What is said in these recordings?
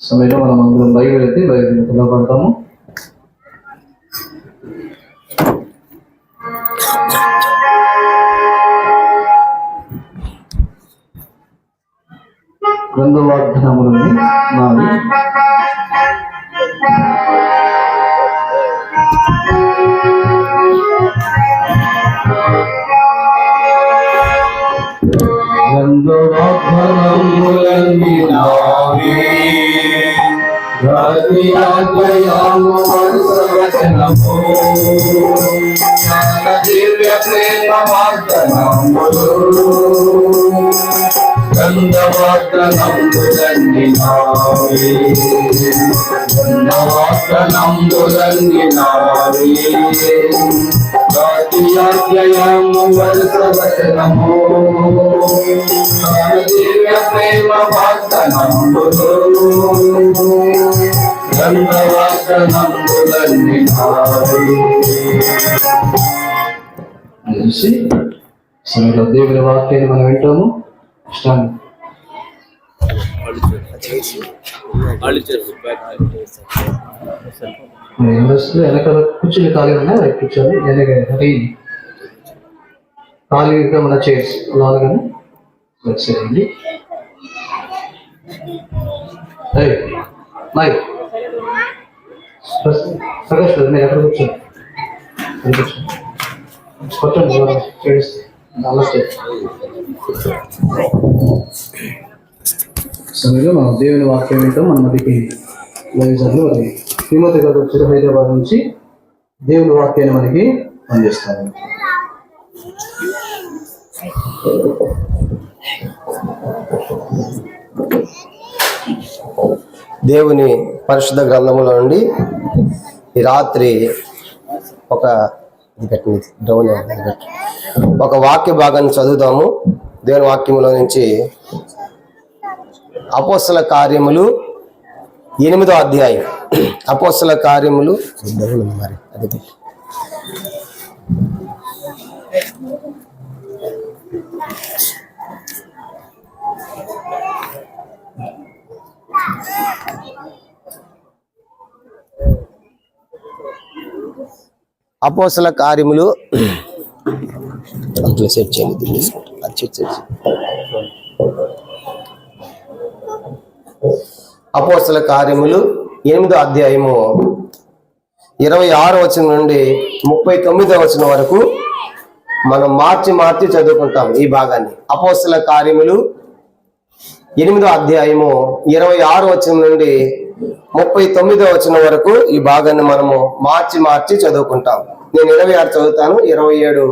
సమయంలో మనం అందరం బైబిల్ అయితే బైబిల్ పిలవబడతాము. గ్రంథ వాగ్దానములని 4 గ్రంథవాగ్దానములని 4 ప్రతి అధ్యాయము వచనము దివ్య ప్రేమ వాగ్దానములు గ్రంథవాగ్దానములని 4 ప్రతి అధ్యాయము వచనము దివ్య ప్రేమ వాగ్దానములు గ్రంథవాగ్దానములని 4 సమయంలో దేవుని వాక్యాన్ని మనం వింటాము. ఇష్టాన్ని వెనకాల కూర్చుని ఖాళీ ఉన్నా కూర్చొని వెనక ఖాళీగా మన చైర్స్ అలాగని వచ్చేయండి. ప్రకాష్ మీరు ఎక్కడ కూర్చోండి కొట్టండి చైర్స్ సమయంలో మనం దేవుని వాక్యం వింటాం. మన మధ్యకి లైజర్లు అది తిమోతి గారు వచ్చారు హైదరాబాద్ నుంచి. దేవుని వాక్యాన్ని మనకి అందిస్తారు. దేవుని పరిశుద్ధ గ్రంథములో నుండి ఈ రాత్రి ఒక వాక్య భాగాన్ని చదువుతాము. దేవుని వాక్యములో నుంచి అపోస్తల కార్యములు 8వ అధ్యాయం. అపోస్తల కార్యములు అపోస్తల కార్యములు అట్లా సెట్ చేయండి. అపోస్తల కార్యములు 8వ అధ్యాయము 26వ వచనం నుండి 39వ వచనం వరకు మనం మార్చి చదువుకుంటాం ఈ భాగాన్ని. అపోస్తల కార్యములు 8వ అధ్యాయము 26వ వచనం నుండి 39వ వచనం వరకు ఈ భాగాన్ని మనము మార్చి చదువుకుంటాం. నేను 26 చదువుతాను, 27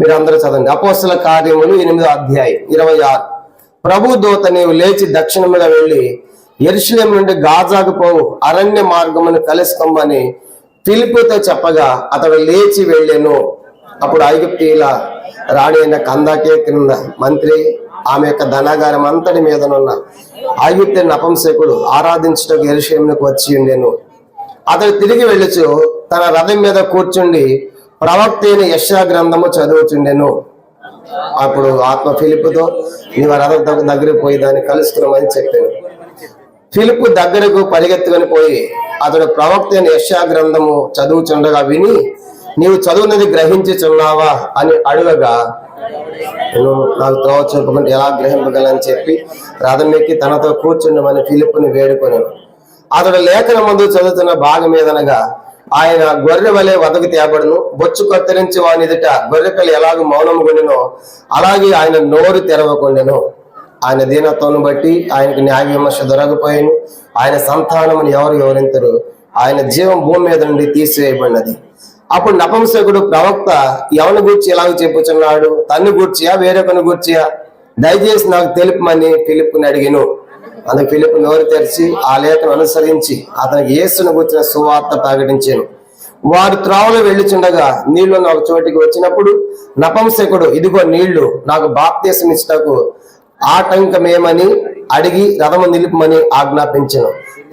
మీరు అందరూ చదవండి. అపోస్తల కార్యములు 8వ అధ్యాయం 26. ప్రభు దూత నీవు లేచి దక్షిణముగా వెళ్ళి యెరూషలేము నుండి గాజాకు పోవు అరణ్య మార్గమును కలుసుకోమని ఫిలిప్పుతో చెప్పగా అతడు లేచి వెళ్ళాను. అప్పుడు ఐగుప్తీయుల రాణి అయిన కందాకే క్రింద మంత్రి ఆమె యొక్క ధనాగారం అంతటి మీదనున్న ఐగుప్తు నపుంసకుడు ఆరాధించుటకు యెరూషలేమునకు వచ్చి ఉండెను. అతడు తిరిగి వెళ్ళుచు తన రథం మీద కూర్చుండి ప్రవక్త అయిన యెషయా గ్రంథము చదువుచుండెను. అప్పుడు ఆత్మ ఫిలిప్పుతో నీవు రథం దగ్గరికి పోయి దాన్ని కలుసుకున్నామని చెప్పాను. ఫిలిప్పు దగ్గరకు పరిగెత్తుకొని పోయి అతడు ప్రవక్త అయిన యెషయా గ్రంథము చదువుచుండగా విని, నీవు చదువునది గ్రహించుచున్నావా అని అడగగా, నేను నాకు త్రోవ చూపమంటే ఎలా గ్రహింపగలని చెప్పి రథం ఎక్కి తనతో కూర్చుండమని ఫిలిప్పుని వేడుకొనెను. అతడు లేఖన ముందు చదువుతున్న భాగం మీదనగా, ఆయన గొర్రె వలె వదకు తేబడును, బొచ్చు కత్తిరించి వాని ఎదుట గొర్రెపిల్ల ఎలాగూ మౌనము కొండెనో అలాగే ఆయన నోరు తెరవకుండెను. ఆయన దీనత్వం బట్టి ఆయనకు న్యాయ విమర్శ దొరకపోయాను. ఆయన సంతానమును ఎవరు వివరించరు. ఆయన జీవం భూమి మీద నుండి తీసివేయబడినది. అప్పుడు నపుంసకుడు ప్రవక్త ఎవరిని గూర్చి ఎలాగ చెప్పుచున్నాడు? తన్ను గూర్చియా వేరొకరిని గూర్చియా? దయచేసి నాకు తెలుపమని ఫిలిప్పుని అడిగాను. అందుకు ఫిలిప్పు నోరు తెరిచి ఆ లేఖను అనుసరించి అతనికి యేసును గూర్చిన సువార్త ప్రకటించాను. వారు త్రోవలో వెళ్ళుచుండగా నీళ్లు ఒక చోటికి వచ్చినప్పుడు నపుంసకుడు, ఇదిగో నీళ్లు, నాకు బాప్తీసం ఇచ్చుటకు ఆటంకమేమని అడిగి రథము నిలుపమని ఆజ్ఞాపించెను.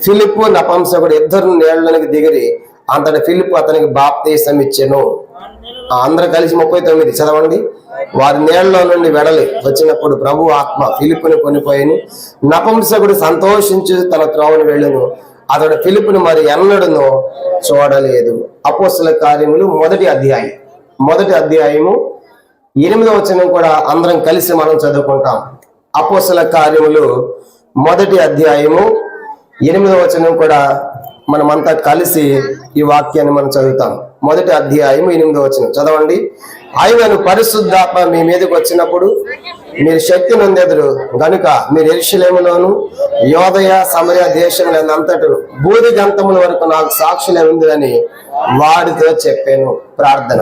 ఫిలిప్పు నపుంసకుడు ఇద్దరు నీళ్ళలోనికి దిగిరి అంతటి ఫిలిప్పు అతనికి బాప్తీసం ఇచ్చెను. అందరూ కలిసి 39 చదవండి. వారి నీళ్ళలో నుండి వెడలి వచ్చినప్పుడు ప్రభు ఆత్మ ఫిలిప్పుని కొనిపోయాను. నపుంసకుడు సంతోషించి తన త్రోవను వెళ్ళును. అతడు ఫిలిప్పుని మరి ఎన్నడను చూడలేదు. అపోస్తల కార్యములు మొదటి అధ్యాయము 8వ వచనం కూడా అందరం కలిసి మనం చదువుకుంటాం. అపోస్తల కార్యములు మొదటి అధ్యాయము 8వ వచనం కూడా మనమంతా కలిసి ఈ వాక్యాన్ని మనం చదువుతాం. మొదటి అధ్యాయం 8వ వచనం చదవండి. ఆయనను పరిశుద్ధాత్మ మీ మీదకి వచ్చినప్పుడు మీరు శక్తి నొందెదరు గనుక మీరు యెరూషలేములోను యోదయ సమరయ దేశములంతటను బూది గంతముల వరకు నాకు సాక్షులే ఉందని వాడితో చెప్పాను. ప్రార్థన.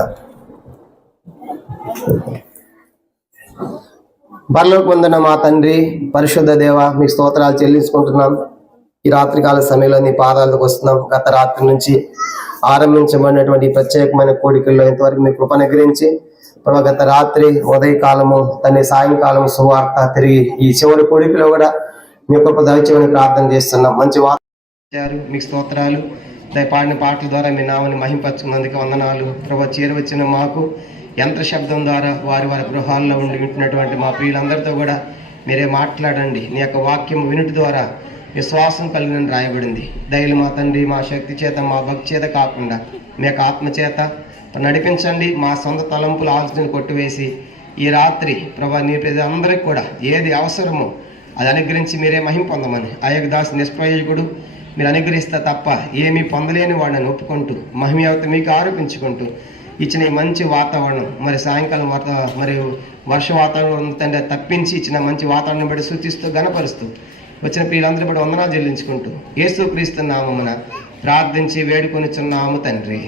పరలోకమందున మా తండ్రి, పరిశుద్ధ దేవ, మీకు స్తోత్రాలు చెల్లించుకుంటున్నాం. ఈ రాత్రికాల సమయంలో నీ పాదాలకు వస్తున్నాం. గత రాత్రి నుంచి ఆరంభించబడినటువంటి ప్రత్యేకమైన కోడికల్లో ఇంతవరకు మీ కృప అనుగ్రహించి ప్రభు గత రాత్రి ఉదయకాలము తన సాయంకాలం సువార్త తిరిగి ఈ చివరి కోడికలో కూడా మీ కృప దయచేయమని ప్రార్థన చేస్తున్నాం. మంచి వార్త మీకు స్తోత్రాలు. పాడిన పాటల ద్వారా మీ నామని మహింపరచుకున్నందుకు వందనాలు. ప్రభు చేరవచ్చిన మాకు యంత్ర శబ్దం ద్వారా వారి గృహాల్లో ఉండి వింటున్నటువంటి మా ప్రియులందరితో కూడా మీరే మాట్లాడండి. నీ యొక్క వాక్యం వినుటి ద్వారా విశ్వాసం కలిగిన రాయబడింది. దయలు మా తండ్రి, మా శక్తి చేత మా భక్తి చేత కాకుండా మీ యొక్క ఆత్మ చేత నడిపించండి. మా సొంత తలంపుల ఆలోచనలు కొట్టివేసి ఈ రాత్రి ప్రభా నీ ప్రజలందరికీ కూడా ఏది అవసరమో అది అనుగ్రహించి మీరే మహిమ పొందమని అయోగదాస్ నిష్ప్రయోజకుడు మీరు అనుగ్రహిస్తే తప్ప ఏమీ పొందలేని వాడిని ఒప్పుకుంటూ మహిమయవత మీకు ఆరోపించుకుంటూ ఇచ్చిన ఈ మంచి వాతావరణం మరి సాయంకాలం మరియు వర్ష వాతావరణం తండ్రి తప్పించి ఇచ్చిన మంచి వాతావరణం బట్టి సూచిస్తూ గణపరుస్తూ వచ్చిన ప్రియులందరూ బట్టి వందనాలు చెల్లించుకుంటూ యేసుక్రీస్తు నామమున ప్రార్థించి వేడుకొనిచున్నాము తండ్రి.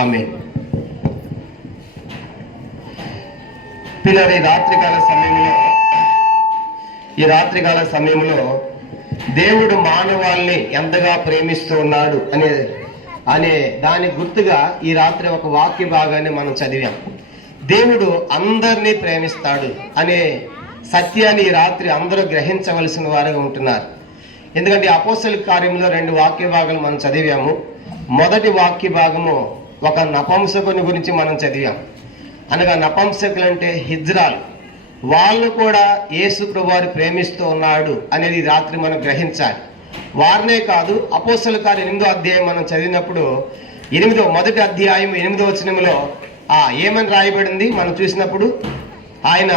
ఆమేన్. పిల్లలు ఈ రాత్రికాల సమయంలో దేవుడు మానవాల్ని ఎంతగా ప్రేమిస్తూ ఉన్నాడు అనే దాని గుర్తుగా ఈ రాత్రి ఒక వాక్య భాగాన్ని మనం చదివాం. దేవుడు అందరినీ ప్రేమిస్తాడు అనే సత్యాన్ని ఈ రాత్రి అందరూ గ్రహించవలసిన వారుగా ఉంటున్నారు. ఎందుకంటే అపోస్తల కార్యంలో 2 వాక్య భాగాలు మనం చదివాము. మొదటి వాక్య భాగము ఒక నపుంసకుని గురించి మనం చదివాం. అనగా నపుంసకులు అంటే హిజ్రాలు, వాళ్ళు కూడా యేసు ప్రభువారు ప్రేమిస్తూ ఉన్నాడు అనేది రాత్రి మనం గ్రహించాలి. వారినే కాదు, అపోస్తల కార్యం 8వ అధ్యాయం మనం చదివినప్పుడు మొదటి అధ్యాయం 8వ వచనంలో ఏమని రాయబడింది మనం చూసినప్పుడు, ఆయన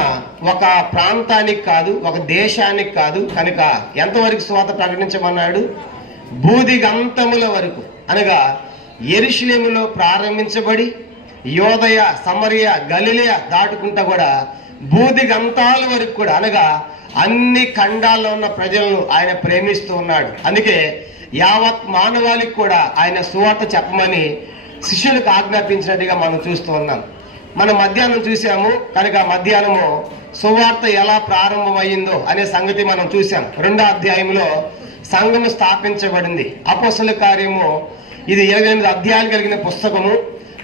ఒక ప్రాంతానికి కాదు, ఒక దేశానికి కాదు కనుక ఎంతవరకు సువార్త ప్రకటించమన్నాడు? బూదిగంతముల వరకు, అనగా యెరూషలేములో ప్రారంభించబడి యోదయ సమరయ గలిలయ దాటుకుంటా కూడా బూదిగంతాల వరకు కూడా, అనగా అన్ని ఖండాల్లో ఉన్న ప్రజలను ఆయన ప్రేమిస్తూ ఉన్నాడు. అందుకే యావత్ మానవాళికి కూడా ఆయన సువార్త చెప్పమని శిష్యులకు ఆజ్ఞాపించినట్టుగా మనం చూస్తూ ఉన్నాం. మనం మధ్యాహ్నం చూసాము కనుక మధ్యాహ్నము సువార్త ఎలా ప్రారంభమైందో అనే సంగతి మనం చూసాం. 2వ అధ్యాయంలో సంఘము స్థాపించబడింది. అపోస్తల కార్యము ఇది 28 అధ్యాయాలు కలిగిన పుస్తకము.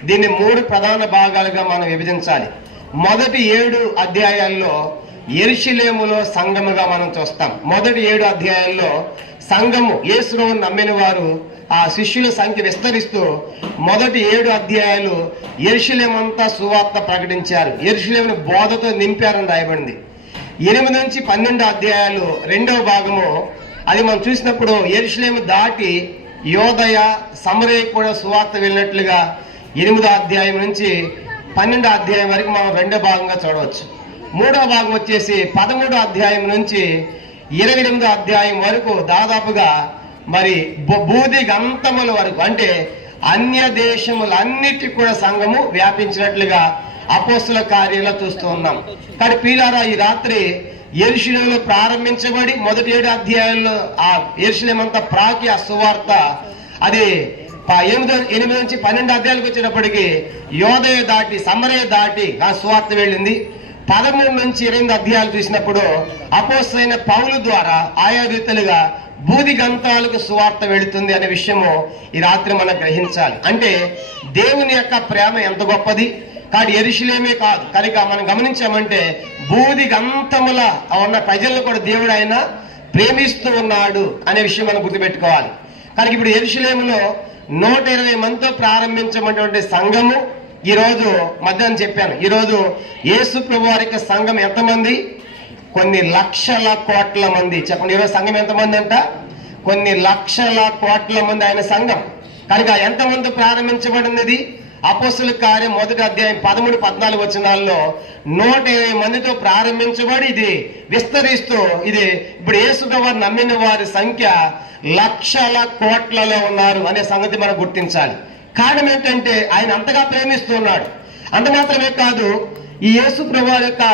దీన్ని 3 ప్రధాన భాగాలుగా మనం విభజించాలి. మొదటి 7 అధ్యాయాల్లో యెరూషలేములో సంఘముగా మనం చూస్తాం. మొదటి 7 అధ్యాయాల్లో సంఘము, యేసును నమ్మిన వారు, ఆ శిష్యుల సంఖ్య విస్తరిస్తూ మొదటి 7 అధ్యాయాలు యెరూషలేమంతా సువార్త ప్రకటించారు, యెరూషలేమును బోధతో నింపారని రాయబడింది. 8 నుంచి 12 అధ్యాయాలు రెండవ భాగము, అది మనం చూసినప్పుడు యెరూషలేము దాటి యోదయ, సమరయ కూడా సువార్త వెళ్ళినట్లుగా 8వ అధ్యాయం నుంచి 12వ అధ్యాయం వరకు మనం రెండో భాగంగా చూడవచ్చు. 3వ భాగం వచ్చేసి 13వ అధ్యాయం నుంచి 28వ అధ్యాయం వరకు దాదాపుగా మరి బూది గంతముల వరకు, అంటే అన్య దేశములన్నిటికీ కూడా సంఘము వ్యాపించినట్లుగా అపోస్తుల కార్యాల్లో చూస్తూ ఉన్నాం. కానీ ప్రియులారా, ఈ రాత్రి యెరూషలేములో ప్రారంభించబడి మొదటి 7 అధ్యాయాల్లో ఆ యెరూషలేము అంతా ప్రాకి ఆ సువార్త, అది 8 నుంచి 12 అధ్యాయాలకు వచ్చేటప్పటికి యోదయ దాటి, సమరయ దాటి ఆ సువార్త వెళ్ళింది. 13 నుంచి 28 అధ్యాయాలు చూసినప్పుడు అపోస్తలుడైన పౌలు ద్వారా ఆయా రీతులుగా బూది గంతాలకు సువార్త వెళుతుంది అనే విషయము ఈ రాత్రి మనం గ్రహించాలి. అంటే దేవుని యొక్క ప్రేమ ఎంత గొప్పది. కానీ యెరూషలేమే కాదు, కనుక మనం గమనించామంటే బూది గంతముల ఉన్న ప్రజలను కూడా దేవుడు ఆయన ప్రేమిస్తూ ఉన్నాడు అనే విషయం మనం గుర్తుపెట్టుకోవాలి. కనుక ఇప్పుడు యెరూషలేములో 120 మందితో ప్రారంభించబడినటువంటి సంఘము ఈరోజు మధ్యాహ్నం చెప్పాను. ఈరోజు యేసు ప్రభు వారి యొక్క సంఘం ఎంతమంది? కొన్ని లక్షల కోట్ల మంది. చెప్పండి, ఈరోజు సంఘం ఎంతమంది అంట? కొన్ని లక్షల కోట్ల మంది ఆయన సంఘం. కనుక ఎంతమంది ప్రారంభించబడినది? అపోస్తలుల కార్యం మొదటి అధ్యాయం 13-14 వచనాల్లో 120 మందితో ప్రారంభించబడి ఇది విస్తరిస్తూ, ఇది ఇప్పుడు యేసు ప్రభువుని నమ్మిన వారి సంఖ్య లక్షల కోట్లలో ఉన్నారు అనే సంగతి మనం గుర్తించాలి. కారణం ఏంటంటే ఆయన అంతగా ప్రేమిస్తున్నాడు. అంత మాత్రమే కాదు, ఈ యేసు ప్రభువు యొక్క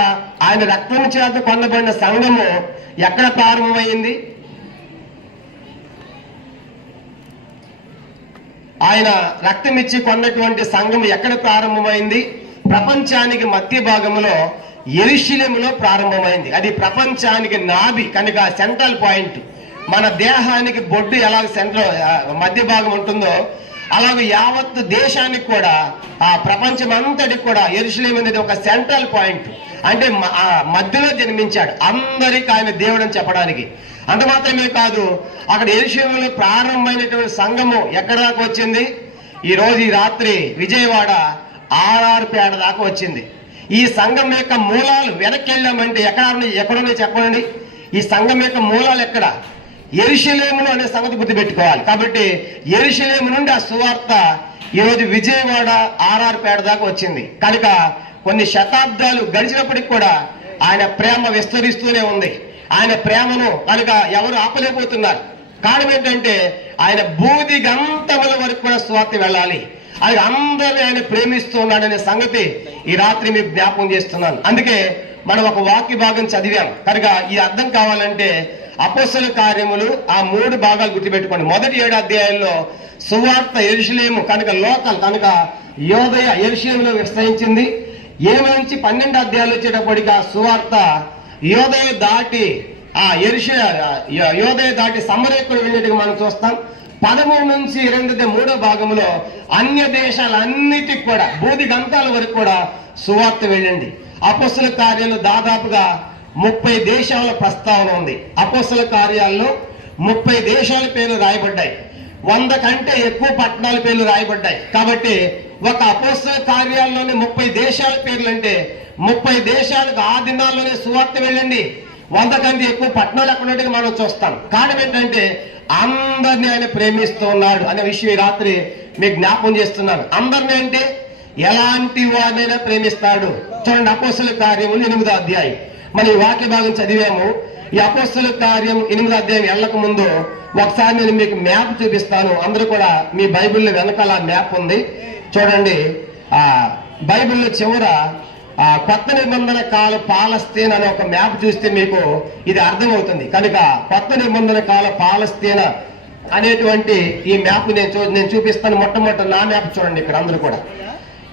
ఆయన రక్తం చేత కొనబడిన సంఘము ఎక్కడ ప్రారంభమైంది? ఆయన రక్తం ఇచ్చి కొన్నటువంటి సంఘం ఎక్కడ ప్రారంభమైంది? ప్రపంచానికి మధ్య భాగంలో యెరూషలేములో ప్రారంభమైంది. అది ప్రపంచానికి నాభి, కనుక సెంట్రల్ పాయింట్. మన దేహానికి బొడ్డు ఎలా సెంట్రల్ మధ్య భాగం ఉంటుందో అలాగే యావత్ దేశానికి కూడా, ఆ ప్రపంచం అంతటికి కూడా యెరూషలేము అనేది ఒక సెంట్రల్ పాయింట్. అంటే మధ్యలో జన్మించాడు, అందరికీ ఆయన దేవుడు అని చెప్పడానికి. అంత మాత్రమే కాదు, అక్కడ యెరూషలేములో ప్రారంభమైనటువంటి సంఘము ఎక్కడ దాకా వచ్చింది? ఈ రోజు ఈ రాత్రి విజయవాడ ఆర్ఆర్పేట దాకా వచ్చింది. ఈ సంఘం యొక్క మూలాలు వెనక్కి వెళ్ళామంటే ఎక్కడున్నాయి చెప్పండి. ఈ సంఘం యొక్క మూలాలు ఎక్కడ? యెరూషలేములో అనే సంగతి గుర్తుపెట్టుకోవాలి. కాబట్టి యెరూషలేము నుండి ఆ సువార్త ఈరోజు విజయవాడ ఆర్ఆర్పేట దాకా వచ్చింది. కనుక కొన్ని శతాబ్దాలు గడిచినప్పటికి కూడా ఆయన ప్రేమ విస్తరిస్తూనే ఉంది. ఆయన ప్రేమను కనుక ఎవరు ఆపలేకపోతున్నారు. కారణం ఏంటంటే ఆయన బూది గంతముల వరకు కూడా సువార్త వెళ్ళాలి. అది అందరినీ ఆయన ప్రేమిస్తూ ఉన్నాడనే సంగతి ఈ రాత్రి మీకు జ్ఞాపకం చేస్తున్నాను. అందుకే మనం ఒక వాక్య భాగం చదివాం. కనుక ఈ అర్థం కావాలంటే అపోస్తలుల కార్యములు ఆ 3 భాగాలు గుర్తుపెట్టుకోండి. మొదటి 7 అధ్యాయాల్లో సువార్త యెరూషలేము కనుక లోకల్, కనుక యోదయ యెరూషలేములో విస్తరించింది. 7 నుంచి 12 అధ్యాయాలు వచ్చేటప్పటికి ఆ సువార్త యోదయ దాటి యోదయ దాటి సమరయకు వెళ్ళేట్టుగా మనం చూస్తాం. 13 నుంచి 23వ భాగంలో అన్య దేశాలన్నిటికి కూడా బూది గంతాల వరకు కూడా సువార్త వెళ్ళండి. అపోస్తలుల కార్యాలు దాదాపుగా 30 దేశాల ప్రస్తావన ఉంది. అపోస్తలుల కార్యాల్లో 30 దేశాల పేర్లు రాయబడ్డాయి. 100 కంటే ఎక్కువ పట్టణాల పేర్లు రాయబడ్డాయి. కాబట్టి ఒక అపోస్తలుల కార్యాల్లోనే 30 దేశాల పేర్లు అంటే 30 దేశాలకు ఆ దినాల్లోనే సువార్త వెళ్ళండి. 100 కంటే ఎక్కువ పట్టణాలు ఎక్కడుంటే మనం చూస్తాం. కారణం ఏంటంటే అందరినీ ఆయన ప్రేమిస్తూ ఉన్నాడు అనే విషయం ఈ రాత్రి మీకు జ్ఞాపకం చేస్తున్నాను. అందరినీ అంటే ఎలాంటి వారినైనా ప్రేమిస్తాడు. చూడండి, అపోస్తలుల కార్యములు 8వ అధ్యాయం మన ఈ వాక్య భాగం చదివాము. ఈ అపోస్తలుల కార్యం 8వ అధ్యాయం వెళ్ళక ముందు ఒకసారి నేను మీకు మ్యాప్ చూపిస్తాను. అందరూ కూడా మీ బైబిల్లో వెనకాల మ్యాప్ ఉంది చూడండి. బైబిల్లో చివర కొత్త నిబంధన కాల పాలస్తీన్ అనే ఒక మ్యాప్ చూస్తే మీకు ఇది అర్థమవుతుంది. కనుక కొత్త నిబంధన కాల పాలస్తీన్ అనేటువంటి ఈ మ్యాప్ నేను చూపిస్తాను. మొట్టమొదటి నా మ్యాప్ చూడండి. ఇక్కడ అందరూ కూడా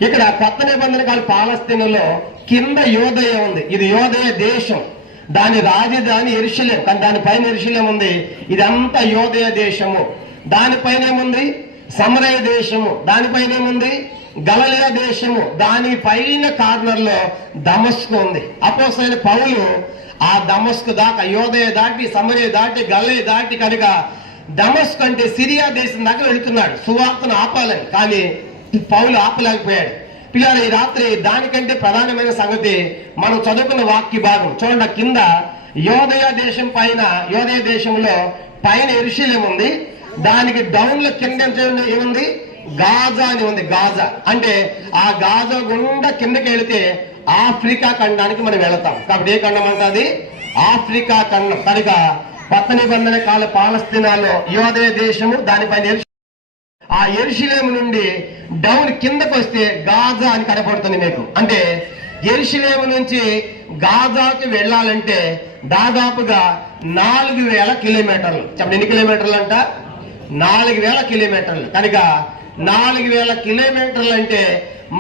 ఇక్కడ కొత్త నిబంధన కాల పాలస్తీన్లో కింద యోదయ ఉంది. ఇది యోదయ దేశం, దాని రాజధాని యెరూషలేం. కానీ దానిపైన యెరూషలేం ఉంది. ఇదంతా యోదయ దేశము. దానిపైన ఏముంది? సమరయ దేశము. దానిపైన ఏముంది? గలిలయ దేశము, దాని పైన కార్నర్ లో దమస్కు ఉంది. అపోస్తలుడైన పౌలు ఆ దమస్కు దాకా, యోదయ దాటి, సమరయ దాటి, గలిలయ దాటి కనుక దమస్కు అంటే సిరియా దేశం దాకా వెళుతున్నాడు సువార్తను ఆపాలని. కానీ పౌలు ఆపలేకపోయాడు. పిల్లలు, ఈ రాత్రి దానికంటే ప్రధానమైన సంగతి మనం చదువుకున్న వాక్య భాగం చూడండి. కింద యోదయ దేశం పైన, యోదయ దేశంలో పైన యెరూషలేము ఉంది, దానికి డౌన్ లో కింద ఏముంది, గాజా అని ఉంది. గాజా అంటే ఆ గాజా గుండా కిందకి వెళితే ఆఫ్రికా ఖండానికి మనం వెళతాం. కాబట్టి ఏ ఖండం అంటది, ఆఫ్రికా ఖండం. కనుక కొత్త నిబంధన కాల పాలస్తీనాలో యోదయ దేశము, దానిపైన ఆ యెరూషలేము నుండి డౌన్ కిందకు వస్తే గాజా అని కనపడుతుంది మీకు. అంటే యెరూషలేము నుంచి గాజాకి వెళ్ళాలంటే దాదాపుగా 4000 కిలోమీటర్లు. చెప్పండి, ఎన్ని కిలోమీటర్లు అంట? 4000 కిలోమీటర్లు. కనుక 4000 కిలోమీటర్లు అంటే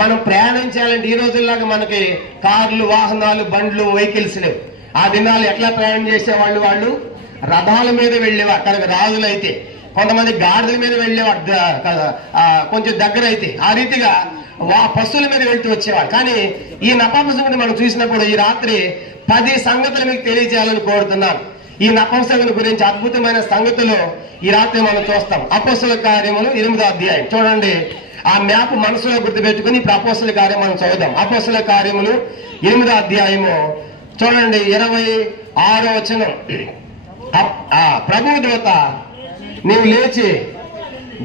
మనం ప్రయాణించాలంటే ఈ రోజుల్లాగా మనకి కార్లు, వాహనాలు, బండ్లు, వెహికల్స్ లేవు. ఆ దినాలు ఎట్లా ప్రయాణం చేసేవాళ్ళు? వాళ్ళు రథాల మీద వెళ్ళేవారు. కనుక రాజులైతే కొంతమంది గాడిదల మీద వెళ్ళేవాడు, కొంచెం దగ్గర అయితే ఆ రీతిగా పశువుల మీద వెళ్తూ వచ్చేవాడు. కానీ ఈ నపుంసకుడిని మనం చూసినప్పుడు ఈ రాత్రి 10 సంగతులు మీకు తెలియజేయాలని కోరుతున్నాను. ఈ నపుంసకుని గురించి అద్భుతమైన సంగతులు ఈ రాత్రి మనం చూస్తాం. అపోస్తలుల కార్యములు 8వ అధ్యాయం చూడండి. ఆ మ్యాప్ మనసులో గుర్తుపెట్టుకుని ఇప్పుడు అపోస్తలుల కార్యం మనం చదువుదాం. అపోస్తలుల కార్యములు 8వ అధ్యాయము చూడండి, 26వ వచనం. ప్రభు దూత, నీవు లేచి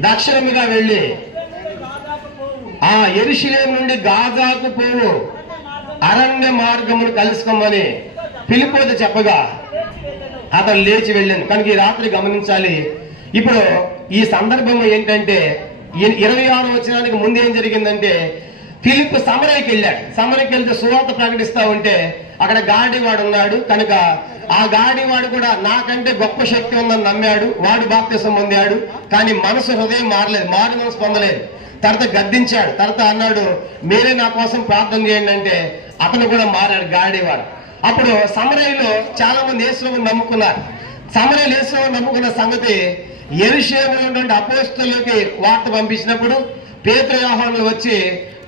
దక్షిణముగా వెళ్ళి ఆ యెరూషలేము నుండి గాజాకు పోవు అరణ్య మార్గమును కలుసుకోమని ఫిలిప్పుతో చెప్పగా అతను లేచి వెళ్ళాను. కనుక ఈ రాత్రి గమనించాలి. ఇప్పుడు ఈ సందర్భంలో ఏంటంటే 26వ వచనానికి ముందు ఏం జరిగిందంటే, ఫిలిప్పు సమరయకి వెళ్ళాడు. సమరయకి వెళ్తే సువార్త ప్రకటిస్తా ఉంటే అక్కడ గాడివాడు ఉన్నాడు. కనుక ఆ గాడివాడు కూడా నాకంటే గొప్ప శక్తి ఉందని నమ్మాడు. వాడు బాప్తిసం పొందాడు. కానీ మనసు, హృదయం మారలేదు, మారు మనసు పొందలేదు. తర్వాత గద్దించాడు. తర్వాత అన్నాడు, మీరే నా కోసం ప్రార్థన చేయండి అంటే అతను కూడా మారాడు, గాడివాడు. అప్పుడు సమరయలో చాలా మంది యేసుని నమ్ముకున్నారు. సమరయలు యేసుని నమ్ముకున్న సంగతి యెరూషలేములో ఉన్నటువంటి అపోస్తలులకి వార్త పంపించినప్పుడు పేతురు, యోహానులు వచ్చి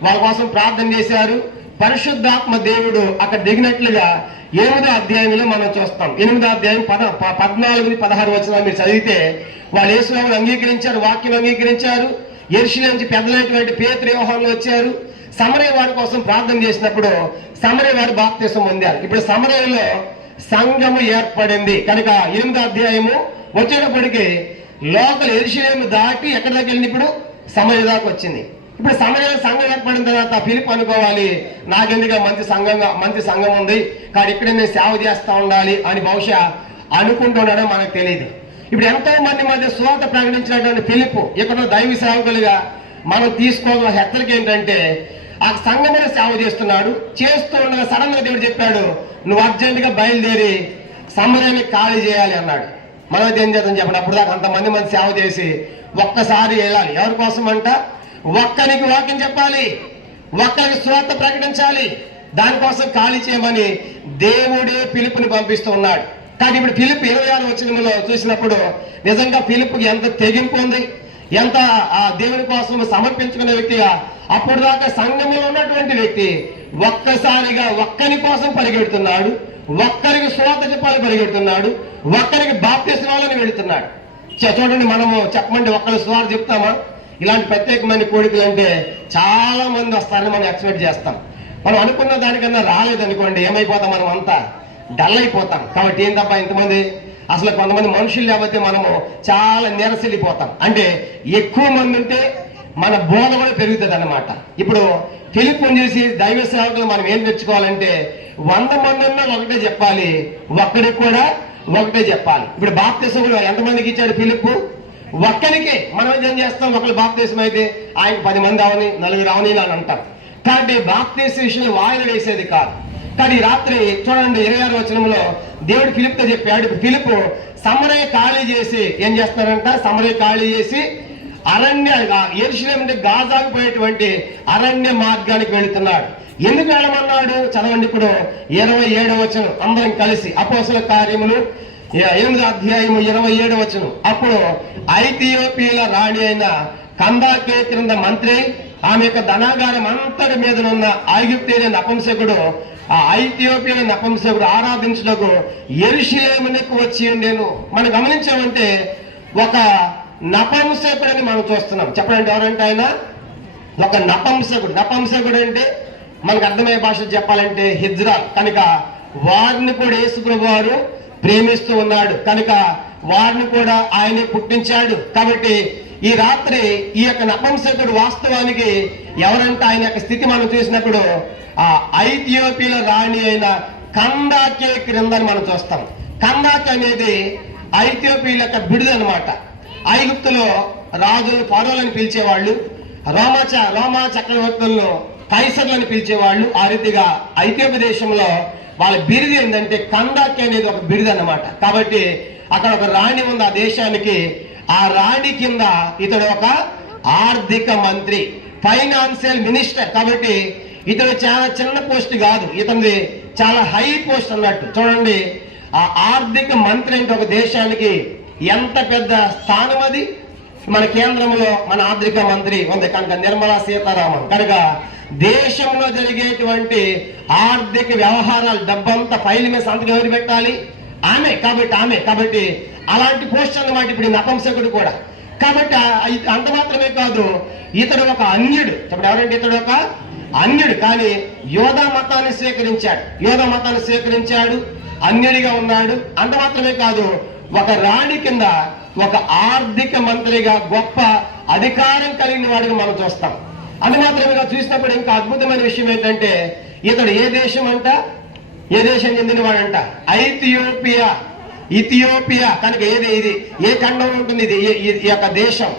వాళ్ళ కోసం ప్రార్థన చేశారు. పరిశుద్ధాత్మ దేవుడు అక్కడ దిగినట్లుగా 8వ అధ్యాయంలో మనం చూస్తాం. 8వ అధ్యాయం 14-16 వచనాలు మీరు చదివితే వాళ్ళు యేసుని అంగీకరించారు, వాక్యం అంగీకరించారు. యెరూషలేము నుంచి పెద్దలైనటువంటి పేతురు, యోహానులు వచ్చారు. సమరయ వారి కోసం ప్రార్థన చేసినప్పుడు సమరయ వారు బాప్తిసం పొందారు. ఇప్పుడు సమరయలో సంఘము ఏర్పడింది. కనుక 8వ అధ్యాయము వచ్చేటప్పటికి లోకల్ యెరూషలేము దాటి ఎక్కడి దాకా వెళ్ళింది, ఇప్పుడు సమరయ దాకా వచ్చింది. ఇప్పుడు సమరయ సంఘం ఏర్పడిన తర్వాత ఫిలిప్ అనుకోవాలి, నాకెందుగా మంచి సంఘం ఉంది, కానీ ఇక్కడ నేను సేవ చేస్తా ఉండాలి అని బహుశా అనుకుంటున్నాడో మనకు తెలియదు. ఇప్పుడు ఎంతో మంది మధ్య సువార్త ప్రకటించినటువంటి ఫిలిప్ ఇక్కడ దైవ సేవకులుగా మనం తీసుకోగల హెచ్చరిక ఏంటంటే, ఆ సంఘమైన సేవ చేస్తున్నాడు. చేస్తూ ఉండగా సడన్ గా దేవుడు చెప్పాడు, నువ్వు అర్జెంట్ గా బయలుదేరి సమరయాన్ని ఖాళీ చేయాలి అన్నాడు. మనం ఏం చేద్దాం చెప్పండి? అప్పుడు దాకా అంతమంది మంది సేవ చేసి ఒక్కసారి వెళ్ళాలి. ఎవరి కోసం అంట? ఒక్కరికి వాక్యం చెప్పాలి, ఒక్కరికి సువార్త ప్రకటించాలి. దానికోసం ఖాళీ చేయమని దేవుడే ఫిలిప్ని పంపిస్తూ ఉన్నాడు. కానీ ఇప్పుడు ఫిలిప్ 26వ వచనంలో చూసినప్పుడు నిజంగా ఫిలిప్కి ఎంత తెగింపు ఉంది, ఎంత ఆ దేవుని కోసం సమర్పించుకునే వ్యక్తిగా. అప్పుడు దాకా సంఘంలో ఉన్నటువంటి వ్యక్తి ఒక్కసారిగా ఒక్కరి కోసం పరిగెడుతున్నాడు, ఒక్కరికి సువార్త చెప్పాలని పరిగెడుతున్నాడు, ఒక్కరికి బాప్తిస్మాలని వెళుతున్నాడు. చూడండి, మనము చెప్పమంటే ఒక్కరి సువార్త చెప్తామా? ఇలాంటి ప్రత్యేకమైన కోడికలు అంటే చాలా మంది వస్తారని మనం ఎక్స్పెక్ట్ చేస్తాం. మనం అనుకున్న దానికన్నా రాలేదనుకోండి, ఏమైపోతాం? మనం అంతా డల్ అయిపోతాం. కాబట్టి ఏం తప్ప ఇంతమంది, అసలు కొంతమంది మనుషులు లేకపోతే మనము చాలా నీరసిల్లిపోతాం. అంటే ఎక్కువ మంది ఉంటే మన బోధ కూడా పెరుగుతుంది అన్నమాట. ఇప్పుడు ఫిలిప్పుని చూసి దైవ సేవకులు మనం ఏం తెచ్చుకోవాలంటే 100 మంది ఉన్నా ఒకటే చెప్పాలి, ఒక్కడికి కూడా ఒకటే చెప్పాలి. ఇప్పుడు బాప్తిసం కూడా ఎంతమందికి ఇచ్చాడు ఫిలిప్పు? ఒక్కరికే. మనం ఏం చేస్తాం? ఒకళ్ళు బాప్తిసం అయితే ఆయనకు 10 మంది అవని, 4 అవని అని అంటాం. కాబట్టి బాప్తిసం విషయంలో వాయిదా వేసేది కాదు. కానీ రాత్రి చూడండి 26వ వచనంలో దేవుడు ఫిలిప్తో చెప్పాడు. ఫిలిప్ సమరయ ఖాళీ చేసి ఏం చేస్తున్నారంట? సమరయ ఖాళీ చేసి యెరూషలేము నుండి గాజాకు పోయేటువంటి అరణ్య మార్గానికి వెళుతున్నాడు. ఎందుకు వెళ్ళమన్నాడు? చదవండి ఇప్పుడు 27వ వచనం అందరం కలిసి. అపోస్తలుల కార్యములు 8వ అధ్యాయము 27వ వచనం. అప్పుడు ఐథియోపియాల రాణి అయిన కందాకే క్రింద మంత్రి ఆమె యొక్క ధనాగారం అంతటి మీదనున్న ఐగుప్తీయుడైన నపుంసకుడు, ఆ ఐథియోపియన్ నపుంసకుడు ఆరాధించుటకు యెరూషలేమునకు వచ్చి ఉండేను. మనం గమనించామంటే ఒక నపుంసకుడని మనం చూస్తున్నాం. చెప్పండి, ఎవరంటే ఆయన ఒక నపుంసకుడు. నపుంసకుడు అంటే మనకు అర్థమయ్యే భాష చెప్పాలంటే హిజ్రాల్. కనుక వారిని కూడా యేసుప్రభు వారు ప్రేమిస్తూ ఉన్నాడు, కనుక వారిని కూడా ఆయనే పుట్టించాడు. కాబట్టి ఈ రాత్రి ఈ యొక్క నపుంసకుడు వాస్తవానికి ఎవరంటే ఆయన యొక్క స్థితి మనం చూసినప్పుడు ఆ ఐథియోపియా రాణి అయిన కందాకే క్రిందని మనం చూస్తాం. కందాక్ అనేది ఐథియోపియా యొక్క బిడుద అనమాట. ఐగుప్తులో రాజులు ఫరోలను పిలిచేవాళ్ళు, రోమా చక్రవర్తులను కైసర్లను పిలిచేవాళ్ళు. ఆ రీతిగా ఐథియోపియా దేశంలో వాళ్ళ బిరుది ఏంటంటే కందాకి అనేది ఒక బిరుది అన్నమాట. కాబట్టి అక్కడ ఒక రాణి ఉంది ఆ దేశానికి. ఆ రాణి కింద ఇతడు ఒక ఆర్థిక మంత్రి, ఫైనాన్షియల్ మినిస్టర్. కాబట్టి ఇతడు చాలా చిన్న పోస్ట్ కాదు, ఇతనిది చాలా హై పోస్ట్ అన్నట్టు. చూడండి, ఆ ఆర్థిక మంత్రి అంటే ఒక దేశానికి ఎంత పెద్ద స్థానం అది. మన కేంద్రంలో మన ఆర్థిక మంత్రి ఉంది కనుక నిర్మలా సీతారామన్. కనుక దేశంలో జరిగేటువంటి ఆర్థిక వ్యవహారాలు డబ్బంతా ఫైల్ మీద సంతకం ఎవరు పెట్టాలి? ఆమె. కాబట్టి అలాంటి పోస్ట్ అన్నమాట ఇప్పుడు నపుంసకుడు కూడా. కాబట్టి అంత మాత్రమే కాదు, ఇతడు ఒక అన్యుడు. ఇప్పుడు ఎవరంటే ఇతడు ఒక అన్యుడు, కానీ యోధా మతాన్ని స్వీకరించాడు, అన్యుడిగా ఉన్నాడు. అంత మాత్రమే కాదు, ఒక రాణి కింద ఒక ఆర్థిక మంత్రిగా గొప్ప అధికారం కలిగిన వాడిని మనం చూస్తాం. అది మాత్రమే చూసినప్పుడు ఇంకా అద్భుతమైన విషయం ఏంటంటే ఇతడు ఏ దేశం చెందిన వాడంట? ఇథియోపియా. కనుక ఇది ఏ ఖండంలో ఉంటుంది? ఈ యొక్క దేశం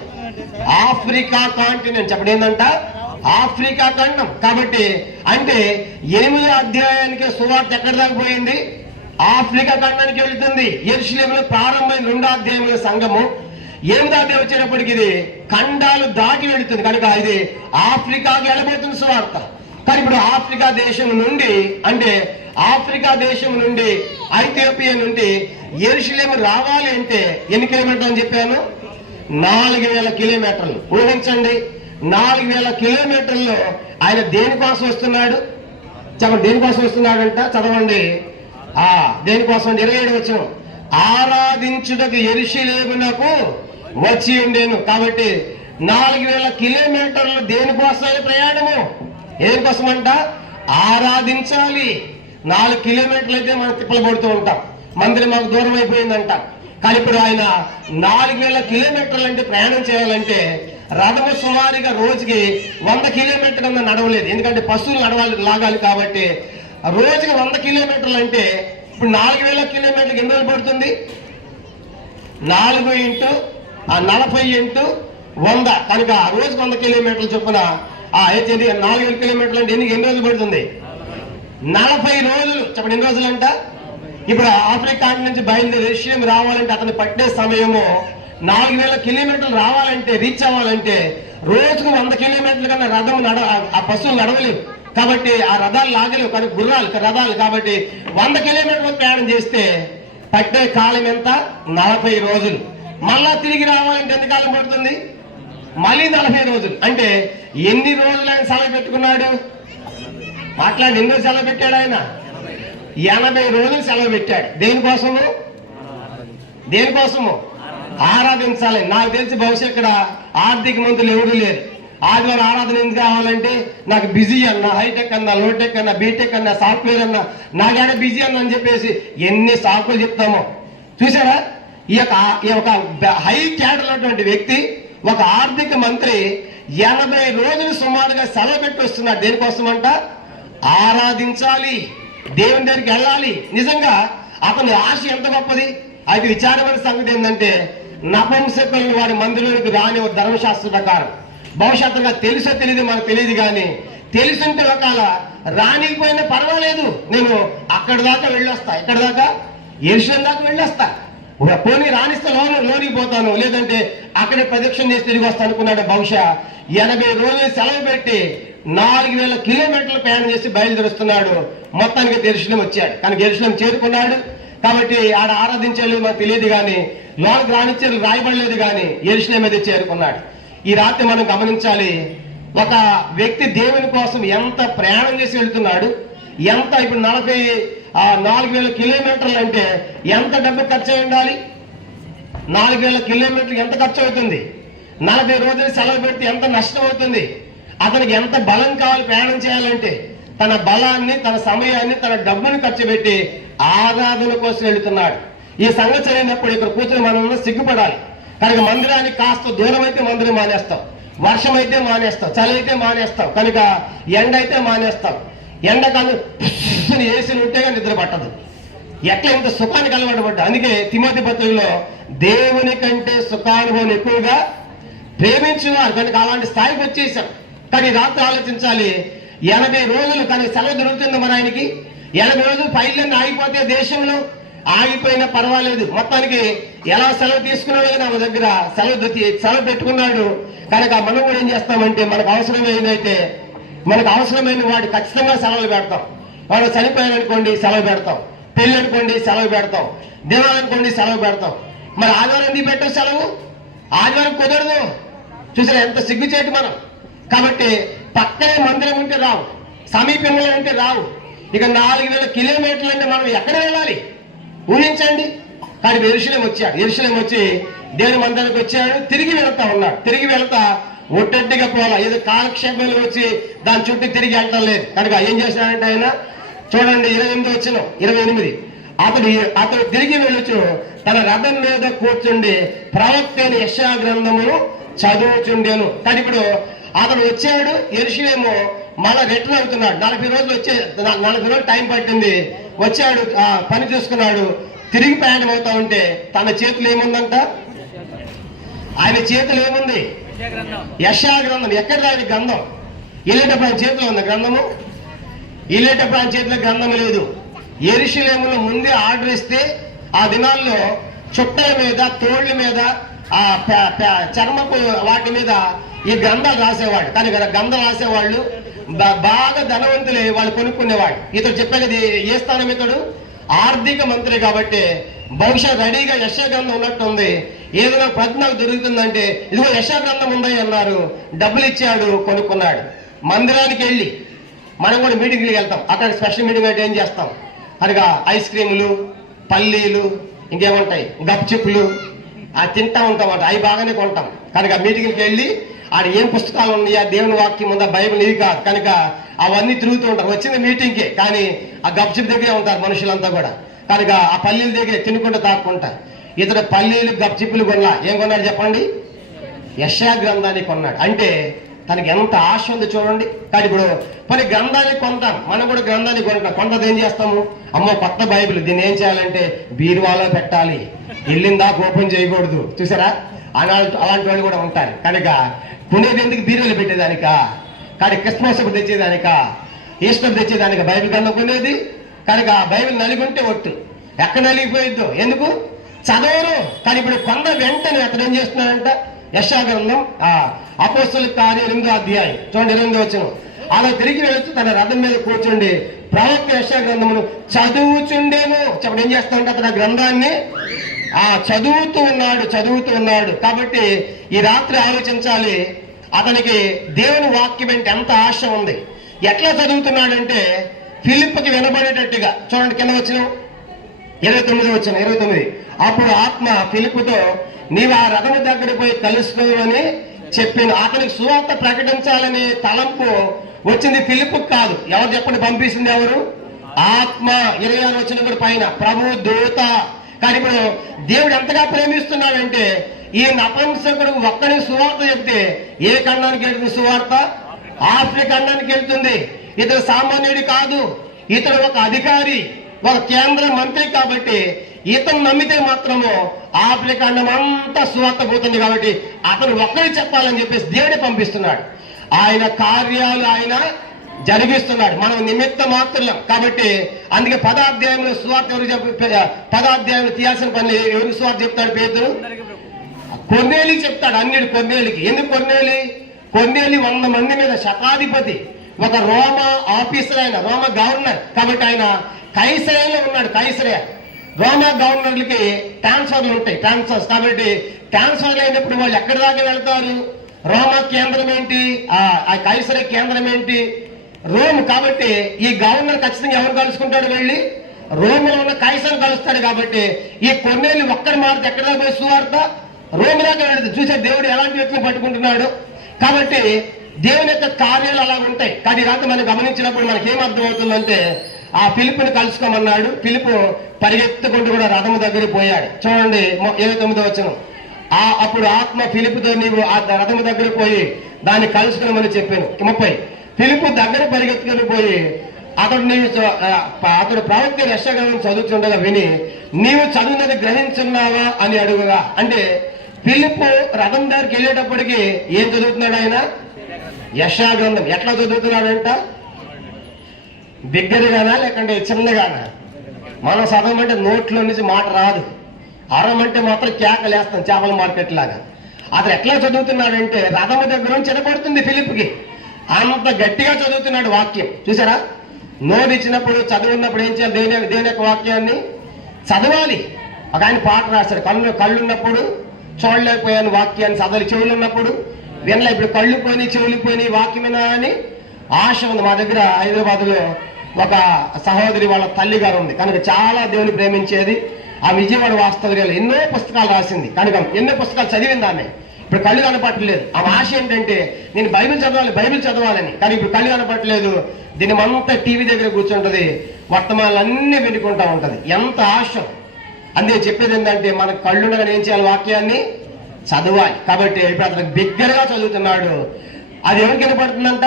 ఆఫ్రికా కాంటినెంట్. చెప్పండి, ఏంటంట? ఆఫ్రికా ఖండం. కాబట్టి అంటే 8వ అధ్యాయానికి సువార్త ఎక్కడి దాకా పోయింది? ఆఫ్రికా ఖండానికి వెళుతుంది. యెరూషలేములో ప్రారంభమైన 2వ అధ్యాయంలో సంఘము, 8వ అధ్యాయం వచ్చేటప్పటికి ఇది ఖండాలు దాటి వెళుతుంది. కనుక ఇది ఆఫ్రికాకి వెళ్ళబోతుంది సువార్త. కానీ ఇప్పుడు ఆఫ్రికా దేశం నుండి ఐథియోపియా నుండి యెరూషలేము రావాలి అంటే ఎన్ని కిలోమీటర్లు అని చెప్పాను? 4000 కిలోమీటర్లు. ఊహించండి, 4000 కిలోమీటర్లు ఆయన దేనికోసం వస్తున్నాడు? చెప్పండి, దేనికోసం వస్తున్నాడంట? చదవండి. దేనికోసం? 27 వచనం, ఆరాధించుటకు యెరూషలేమునకు వచ్చి ఉండేను. కాబట్టి 4000 కిలోమీటర్లు దేనికోసమైన ప్రయాణము? దేనికోసం అంట? ఆరాధించాలి. 4 కిలోమీటర్లు అయితే మనం తిప్పలు పడుతూ ఉంటాం, మందిరం మాకు దూరం అయిపోయిందంట. కానీ ఇప్పుడు ఆయన 4000 కిలోమీటర్లు అంటే ప్రయాణం చేయాలంటే రథము సుమారుగా రోజుకి 100 కిలోమీటర్లు నడవలేదు, ఎందుకంటే పశువులు లాగాలి. కాబట్టి రోజుకి 100 కిలోమీటర్లు అంటే ఇప్పుడు 4000 కిలోమీటర్లకు ఎన్ని రోజులు పడుతుంది? 4 × 40 × 100. కనుక రోజుకి 100 కిలోమీటర్లు చొప్పున 4000 కిలోమీటర్లు అంటే ఎన్ని రోజులు పడుతుంది? 40 రోజులు. చెప్పండి, ఎన్ని రోజులు అంట? ఇప్పుడు ఆఫ్రికా నుంచి బయలుదేరి యెరూషలేము రావాలంటే అతను పట్టే సమయము 4000 కిలోమీటర్లు రావాలంటే, రీచ్ అవ్వాలంటే రోజుకు 100 కిలోమీటర్ల కన్నా రథం ఆ పశువులు నడవలేవు. కాబట్టి ఆ రథాలు లాగలేవు, కానీ రథాలు. కాబట్టి 100 కిలోమీటర్లు ప్రయాణం చేస్తే పట్టే కాలం ఎంత? 40 రోజులు. మళ్ళా తిరిగి రావాలంటే ఎంత కాలం పడుతుంది? మళ్ళీ 40 రోజులు. అంటే ఎన్ని రోజులు ఆయన సెలవు పెట్టుకున్నాడు? మాట్లాడి ఎన్నో సెలవు పెట్టాడు ఆయన? 80 రోజులు సెలవు పెట్టాడు. దేనికోసము? ఆరాధించాలి. నాకు తెలిసి బహుశా ఇక్కడ ఆర్థిక మంత్రులు ఎవరు లేరు. ఆదివారం ఆరాధన ఎందుకు కావాలంటే నాకు బిజీ అన్న, హైటెక్ అన్న, లోటెక్ అన్న, బీటెక్ అన్న, సాఫ్ట్వేర్ అన్న, నాకేడ బిజీ అన్న అని చెప్పేసి ఎన్ని సాకులు చెప్తామో చూసారా? ఈ యొక్క హై క్యాడర్ ఉన్నటువంటి వ్యక్తి, ఒక ఆర్థిక మంత్రి 80 రోజులు సుమారుగా సెలవు పెట్టి వస్తున్నాడు. దేనికోసం అంట? ఆరాధించాలి, దేవుని దగ్గరికి వెళ్ళాలి. నిజంగా అతని ఆశ ఎంత గొప్పది. అయితే విచారమైన సంగతి ఏంటంటే నపుంసకులను వారి మందిరంలోకి రాని ధర్మశాస్త్ర ప్రకారం, భవిష్యత్తుగా తెలుసో తెలియదు మనకు తెలియదు, కానీ తెలుసుంటే ఒకవేళ రానిపోయినా పర్వాలేదు, నేను అక్కడి దాకా వెళ్ళొస్తా, ఇక్కడ దాకా యెరూషలేము దాకా వెళ్ళొస్తా, పోనీ రాణిస్తే లోనికి పోతాను, లేదంటే అక్కడే ప్రదక్షిణ చేసి తిరిగి వస్తా అనుకున్నాడు. బహుశా 80 రోజులు సెలవు పెట్టి 4000 కిలోమీటర్లు ప్రయాణం చేసి బయలుదేరుస్తున్నాడు. మొత్తానికి యెరూషలేము వచ్చాడు. కానీ యెరూషలేము చేరుకున్నాడు. కాబట్టి ఆడ ఆరాధించలేదు మనకు తెలియదు, కానీ లోనికి రానిచ్చేది రాయబడలేదు, కానీ యెరూషలేము అయితే చేరుకున్నాడు. ఈ రాత్రి మనం గమనించాలి, ఒక వ్యక్తి దేవుని కోసం ఎంత ప్రయాణం చేసి వెళ్తున్నాడు, ఎంత ఇప్పుడు 4,000 కిలోమీటర్లు అంటే ఎంత డబ్బు ఖర్చు అయి ఉండాలి? 4,000 కిలోమీటర్లు ఎంత ఖర్చు అవుతుంది? 40 రోజులు సెలవు పెడితే ఎంత నష్టం అవుతుంది? అతనికి ఎంత బలం కావాలి ప్రయాణం చేయాలంటే? తన బలాన్ని, తన సమయాన్ని, తన డబ్బుని ఖర్చు పెట్టి ఆరాధన కోసం వెళుతున్నాడు. ఈ సంగతి జరిగినప్పుడు ఇక్కడ కూర్చొని మనం సిగ్గుపడాలి. కనుక మందిరానికి కాస్త దూరం అయితే మందిరం మానేస్తాం, వర్షం అయితే మానేస్తాం, చలి అయితే మానేస్తాం, కనుక ఎండ అయితే మానేస్తాం. ఎండకాలం ఏసీలు ఉంటేగా నిద్ర పట్టదు. ఎట్లా ఇంత సుఖానికి అలవాటు పడ్డా. అందుకే తిమోతి పత్రికలో దేవుని కంటే సుఖానుభవం ఎక్కువగా ప్రేమించేవారు, కనుక అలాంటి స్థాయికి వచ్చేసాం. కానీ రాత్రి ఆలోచించాలి, 80 రోజులు కానీ సెలవు దొరుకుతుంది మన ఆయనకి. 80 రోజులు పైలన్నీ ఆగిపోతే దేశంలో ఆగిపోయినా పర్వాలేదు, మొత్తానికి ఎలా సెలవు తీసుకున్నాడో నా దగ్గర సెలవు పెట్టుకున్నాడు. కనుక మనం కూడా ఏం చేస్తామంటే మనకు అవసరమైనదైతే మనకు అవసరమైన వాడు ఖచ్చితంగా సెలవులు పెడతాం. వాడు చనిపోయారనుకోండి సెలవు పెడతాం, పెళ్లి అనుకోండి సెలవు పెడతాం, దినాలనుకోండి సెలవు పెడతాం. మరి ఆదివారం ఎందుకు పెట్టవు సెలవు? ఆదివారం కుదరదు. చూసారా ఎంత సిగ్గుచేటు మనం. కాబట్టి పక్కనే మందిరం ఉంటే రావు, సమీపంలో ఉంటే రావు. ఇక 4,000 కిలోమీటర్లు అంటే మనం ఎక్కడ వెళ్ళాలి ఊహించండి. కానీ యెరూషలేము వచ్చాడు. యెరూషలేము వచ్చి దేవుని మందిరానికి వచ్చాడు. తిరిగి వెళ్తా ఉన్నాడు. తిరిగి వెళ్తా ఒట్టొట్టిగా పోలా, ఏదో కాలక్షేపంలో వచ్చి దాని చుట్టూ తిరిగి వెళ్ళటం లేదు. కనుక ఏం చేశాడంటే ఆయన చూడండి 28 అతడు తిరిగి వెళ్ళొచ్చు తన రథం మీద కూర్చుండి ప్రవక్త అయిన యెషయా గ్రంథమును చదువుచుండెను. కానీ ఇప్పుడు అతడు వచ్చాడు, యెరూషలేము మళ్ళా రిటర్న్ అవుతున్నాడు. 40 రోజులు టైం పట్టింది. వచ్చాడు, పని చూసుకున్నాడు, తిరిగి ప్రయాణం అవుతా ఉంటే తన చేతులు ఏముందంట? ఆయన చేతులు ఏముంది? యెషయా గ్రంథం. ఎక్కడ ఆయన గ్రంథం? వెళ్ళేటప్పుడు ఆయన చేతిలో ఉంది గ్రంథము? వెళ్ళేటప్పుడు ఆయన చేతిలో గ్రంథం లేదు. యెరూషలేములో ముందే ఆర్డర్ ఇస్తే ఆ దినాల్లో చుట్టల మీద, తోళ్ల మీద, ఆ చర్మపు వాటి మీద ఈ గ్రంథాలు రాసేవాడు. కానీ గ్రంథాలు రాసేవాళ్ళు బాగా ధనవంతులే, వాళ్ళు కొనుక్కునేవాడు. ఇతడు చెప్పాడు ఏ స్థానం ఇతడు? ఆర్థిక మంత్రి. కాబట్టి బహుశా రెడీగా యెషయా గ్రంథం ఉన్నట్టుంది. ఏదైనా ప్రతి నాకు దొరుకుతుందంటే ఇదిగో యెషయా గ్రంథం ఉందని అన్నారు. డబ్బులు ఇచ్చాడు, కొనుక్కున్నాడు. మందిరానికి వెళ్ళి మనం కూడా మీటింగ్కి వెళ్తాం. అక్కడ స్పెషల్ మీటింగ్ అంటే ఏం చేస్తాం? అనగా ఐస్ క్రీములు, పల్లీలు, ఇంకేముంటాయి గప్చిప్పులు తింటా ఉంటాం. అంటే అవి బాగానే కొంటాం. కనుక మీటింగ్కి వెళ్ళి ఆడ ఏం పుస్తకాలు ఉన్నాయా, దేవుని వాక్యం ఉందా, బైబిల్ ఇవి కాదు. కనుక అవన్నీ తిరుగుతూ ఉంటారు. వచ్చింది మీటింగ్కి, కానీ ఆ గప్చిప్ దగ్గరే ఉంటారు మనుషులంతా కూడా. కనుక ఆ పల్లీల దగ్గరే తినుకుంటూ తాక్కుంటా. ఇతడు పల్లీలు గప్చిప్పులు కొన్నా. ఏం కొన్నాడు చెప్పండి? యెషయా గ్రంథాన్ని కొన్నాడు. అంటే తనకి ఎంత ఆశ ఉంది చూడండి. కానీ ఇప్పుడు పని గ్రంథాన్ని కొంటాం, మనం కూడా గ్రంథాన్ని కొంటాం. కొంటది ఏం చేస్తాము? అమ్మో కొత్త బైబిల్, దీన్ని ఏం చేయాలంటే బీరువాలో పెట్టాలి, వెళ్ళిందా ఓపెన్ చేయకూడదు. చూసారా? అలాంటి వాళ్ళు కూడా ఉంటారు. కనుక కొనేది ఎందుకు? బీరువాలో పెట్టేదానిక? కానీ క్రిస్మస్ తెచ్చేదానిక, ఈస్టర్ తెచ్చేదానిక బైబిల్ గ్రంథం కొనేది? కనుక బైబిల్ నలిగుంటే ఒట్టు, ఎక్కడ నలిగిపోయిద్దో. ఎందుకు? చదవరు. కానీ ఇప్పుడు కొంద వెంటనే అతను ఏం చేస్తున్నాడంట? యెషయా గ్రంథం అపోస్తలుల కార్యాలు 8వ అధ్యాయం చూడండి 8వ వచనం. అలా తిరిగి వెళుతూ తన రథం మీద కూర్చుండి ప్రవక్త యెషయా గ్రంథమును చదువుచుండేను. చెప్పడం ఏం చేస్తాడంటే అతను ఆ గ్రంథాన్ని చదువుతూ ఉన్నాడు. కాబట్టి ఈ రాత్రి ఆలోచించాలి, అతనికి దేవుని వాక్యం అంటే ఎంత ఆశ ఉంది. ఎట్లా చదువుతున్నాడంటే ఫిలిప్పుకి వినబడేటట్టుగా. చూడండి కింద వచనం 29 వచనం 29. అప్పుడు ఆత్మ ఫిలిప్పుతో నీవు ఆ రథము దగ్గర పోయి కలుసుకోవని చెప్పాను. అతనికి సువార్త ప్రకటించాలనే తలంపు వచ్చింది ఫిలిప్పుకి కాదు. ఎవరు చెప్పండి? పంపిస్తుంది ఎవరు? ఆత్మ. 26 వచనం కూడా పైన ప్రభు దూత. కానీ ఇప్పుడు దేవుడు ఎంతగా ప్రేమిస్తున్నాడంటే ఈ నపుంసకుడు ఒక్కని సువార్త చెప్తే ఏ ఖండానికి వెళ్తుంది సువార్త? ఆఫ్రికా ఖండానికి వెళ్తుంది. ఇతడు సామాన్యుడి కాదు, ఇతడు ఒక అధికారి, ఒక కేంద్ర మంత్రి. కాబట్టి ఇతను నమ్మితే మాత్రము ఆఫ్రికా ఖండం అంతా సువార్త పోతుంది. కాబట్టి అతను ఒక్కడి చెప్పాలని చెప్పేసి దేవుడే పంపిస్తున్నాడు. ఆయన కార్యాలు ఆయన జరిగిస్తున్నాడు. మనం నిమిత్త మాత్రం. కాబట్టి అందుకే 10వ అధ్యాయంలో సువార్త ఎవరు 10వ అధ్యాయంలో తీయాల్సిన పని ఎవరికి సువార్త చెప్తాడు? పేతురు కొర్నేలికి చెప్తాడు. అన్నిడు కొర్నేలికి. ఎందుకు కొర్నేలి 100 మంది మీద శతాధిపతి, ఒక రోమా ఆఫీసర్, ఆయన రోమా గవర్నర్. కాబట్టి ఆయన కైసరేలో ఉన్నాడు. కైసరియా రోమా గవర్నర్లకి ట్రాన్స్ఫర్లు ఉంటాయి, ట్రాన్స్ఫర్స్. కాబట్టి ట్రాన్స్ఫర్లు అయినప్పుడు వాళ్ళు ఎక్కడి దాకా వెళ్తారు? రోమా కేంద్రం ఏంటి, ఆ కైసరే కేంద్రం ఏంటి, రోమ్. కాబట్టి ఈ గవర్నర్ ఖచ్చితంగా ఎవరు కలుసుకుంటాడు, వెళ్ళి రోమ్లో ఉన్న కైసర్ కలుస్తాడు. కాబట్టి ఈ కొన్నేళ్ళు ఒక్కడి మారితే ఎక్కడ పోయి సువార్త రోమిలాగా వెళుతుంది. చూసే దేవుడు ఎలాంటి వ్యక్తిని పట్టుకుంటున్నాడు. కాబట్టి దేవుని యొక్క కార్యాలు అలా ఉంటాయి. కానీ రాత్రి మనం గమనించినప్పుడు మనకి ఏం అర్థమవుతుందంటే, ఆ ఫిలిప్పుని కలుసుకోమన్నాడు. ఫిలిపు పరిగెత్తుకుంటూ కూడా రథము దగ్గరికి పోయాడు. చూడండి 29వ వచనం. అప్పుడు ఆత్మ ఫిలిపుతో నీవు ఆ రథము దగ్గరికి పోయి దాన్ని కలుసుకున్నామని చెప్పాను. 30 ఫిలిపు దగ్గర పరిగెత్తుకుని పోయి అతడు ప్రవక్త యెషయా చదువుతుండగా విని, నీవు చదువునది గ్రహించున్నావా అని అడుగుగా. అంటే ఫిలిపు రథం దగ్గరికి వెళ్ళేటప్పటికి ఏం చదువుతున్నాడు ఆయన? యెషయా గ్రంథం. ఎట్లా చదువుతున్నాడంట? బిగ్గరగానా లేకంటే చిన్నగానా? మనం చదవమంటే నోట్లో నుంచి మాట రాదు, అరమంటే మాత్రం కేకలేస్తాం చేపల మార్కెట్ లాగా. అతను ఎట్లా చదువుతున్నాడంటే రథము దగ్గర నుంచి వినపడుతుంది ఫిలిప్కి. అంత గట్టిగా చదువుతున్నాడు వాక్యం. చూసారా? నోరు ఇచ్చినప్పుడు చదువున్నప్పుడు ఏం చేయాలి? దేని యొక్క వాక్యాన్ని చదవాలి. ఒక ఆయన పాట రాశాడు, కళ్ళున్నప్పుడు చూడలేకపోయాను వాక్యాన్ని చదవాలి, చెవులు ఉన్నప్పుడు వినలే. ఇప్పుడు కళ్ళు పోయి చెవులు పోయి వాక్యమేనా అని ఆశ ఉంది. మా దగ్గర హైదరాబాద్లో ఒక సహోదరి వాళ్ళ తల్లి గారు ఉంది కనుక చాలా దేవుని ప్రేమించేది. ఆ విజయవాడ వాస్తవ్యాలు ఎన్నో పుస్తకాలు రాసింది కనుక ఎన్నో పుస్తకాలు చదివింది ఆమె. ఇప్పుడు కళ్ళు కనపట్టలేదు. ఆ ఆశ ఏంటంటే నేను బైబిల్ చదవాలని. కానీ ఇప్పుడు కళ్ళు కనపట్టలేదు. దీని అంతా టీవీ దగ్గర కూర్చుంటది, వర్తమానాలన్నీ వినుకుంటా ఉంటది. ఎంత ఆశ! అందుకే చెప్పేది ఏంటంటే మనకు కళ్ళుండగా ఏం చేయాలి? వాక్యాన్ని చదవాలి. కాబట్టి ఇప్పుడు అతను బిగ్గరగా చదువుతున్నాడు. అది ఎవరికి కనపడుతుందంట?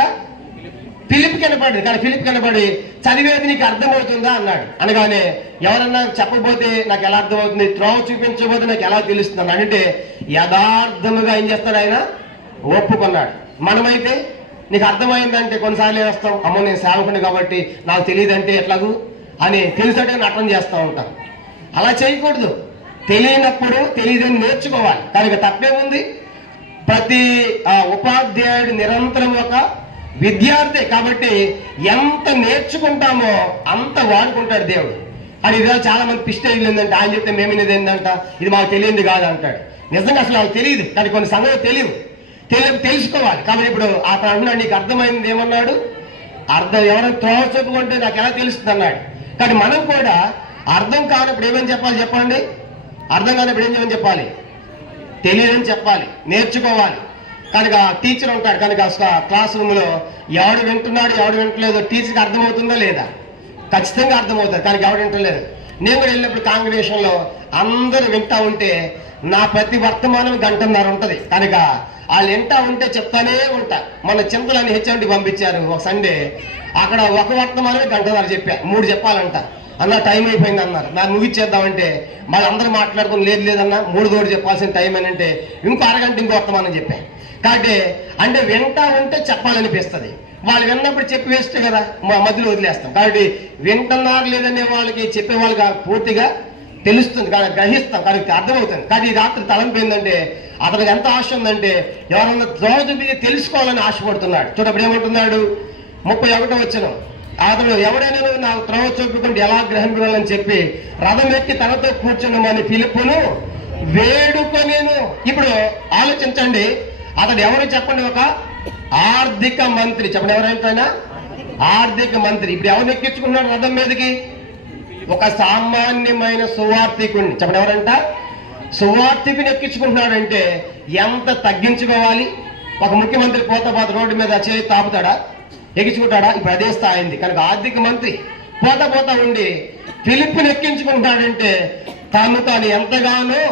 ఫిలిప్ కనపడింది. కానీ ఫిలిప్ కనపడి చదివేది నీకు అర్థమవుతుందా అన్నాడు. అనగానే ఎవరన్నా చెప్పకపోతే నాకు ఎలా అర్థమవుతుంది, త్రోవ చూపించకపోతే నాకు ఎలా తెలుస్తుంది అంటే యథార్థముగా ఏం చేస్తాడు ఆయన? ఒప్పుకున్నాడు. మనమైతే నీకు అర్థమైందంటే కొన్నిసార్లు ఏమొస్తాం, అమ్మో నేను సేవకుని కాబట్టి నాకు తెలియదంటే ఎట్లాగూ అని తెలిసేట్టుగా నటన చేస్తూ ఉంటాం. అలా చేయకూడదు. తెలియనప్పుడు తెలియదని నేర్చుకోవాలి. కనుక తప్పేముంది? ప్రతి ఉపాధ్యాయుడు నిరంతరం ఒక విద్యార్థి. కాబట్టి ఎంత నేర్చుకుంటామో అంత వాడుకుంటాడు దేవుడు. అని ఇవాళ చాలా మంది పిస్టేజ్ ఏంటంటే ఆయన చెప్తే మేమినేది ఏంటంట, ఇది మాకు తెలియంది కాదు అంటాడు. నిజంగా అసలు నాకు తెలియదు, కానీ కొన్ని సంగతులు తెలుసుకోవాలి. కాబట్టి ఇప్పుడు అతను అంటున్నాడు నీకు అర్థమైంది ఏమన్నాడు? ఎవరైనా త్రోవ చెప్పుకుంటే నాకు ఎలా తెలుస్తుంది అన్నాడు. కానీ మనం కూడా అర్థం కానప్పుడు ఏమని చెప్పాలి చెప్పండి? అర్థం కానప్పుడు ఏం చెప్పాలి? తెలియదని చెప్పాలి, నేర్చుకోవాలి. కనుక టీచర్ ఉంటాడు కనుక క్లాస్ రూమ్లో ఎవడు వింటున్నాడు ఎవడు వింటలేదు టీచర్కి అర్థమవుతుందా లేదా? ఖచ్చితంగా అర్థమవుతుంది. కనుక ఎవడు వింటలేదు. నేను కూడా వెళ్ళినప్పుడు కాంగ్రిగేషన్లో అందరూ వింటా ఉంటే నా ప్రతి వర్తమానం 1.5 గంట ఉంటుంది. కనుక వాళ్ళు వింటా ఉంటే చెప్తానే ఉంటా. మన చింతలని హెచ్ఎండి పంపించారు ఒక సండే. అక్కడ ఒక వర్తమానమే 1.5 గంట చెప్పా. 3 చెప్పాలంట. అన్న టైం అయిపోయింది అన్నారు. నాకు ముగిచ్చేద్దామంటే మళ్ళీ అందరూ మాట్లాడుకుని లేదన్నా 3 తోడు చెప్పాల్సిన టైం అని అంటే ఇంకో అరగంట ఇంకో వర్తమానం చెప్పా. కాబట్టి అంటే వింటా ఉంటే చెప్పాలనిపిస్తుంది. వాళ్ళు విన్నప్పుడు చెప్పి వేస్ట్ కదా, మధ్యలో వదిలేస్తాం. కాబట్టి వింటున్నారు లేదనే వాళ్ళకి చెప్పే వాళ్ళకి పూర్తిగా తెలుస్తుంది, కానీ గ్రహిస్తాం, కానీ అర్థమవుతుంది. కానీ ఈ రాత్రి తలంపు ఏంటంటే అతనికి ఎంత ఆశ ఉందంటే ఎవరన్నా రోజు మీద తెలుసుకోవాలని ఆశపడుతున్నాడు. చూడప్పుడు ఏమంటున్నాడు? 31వ వచనం. అతడు ఎవడైనా నాకు త్రోవ చూపుకుంటే ఎలా గ్రహించాలని చెప్పి రథం ఎక్కి తనతో కూర్చున్నామని ఫిలిప్పును వేడుకొనేను. ఇప్పుడు ఆలోచించండి, అతడు ఎవరు చెప్పండి? ఒక ఆర్థిక మంత్రి. చెప్పండి ఎవరైనా ఆర్థిక మంత్రి. ఇప్పుడు ఎవరు ఎక్కించుకున్నాడు రథం మీదకి? ఒక సామాన్యమైన సువార్థికుడిని. చెప్పండి ఎవరంట? సువార్థికుని ఎక్కించుకుంటున్నాడంటే ఎంత తగ్గించుకోవాలి? ఒక ముఖ్యమంత్రి పోత రోడ్డు మీద చేయి తాపుతాడా? ఎక్కించుకుంటాడా? ఇప్పుడు అదే స్థాయింది. కనుక ఆర్థిక మంత్రి పోత ఉండి ఫిలిప్పుని ఎక్కించుకుంటాడంటే తాను ఎంతగానో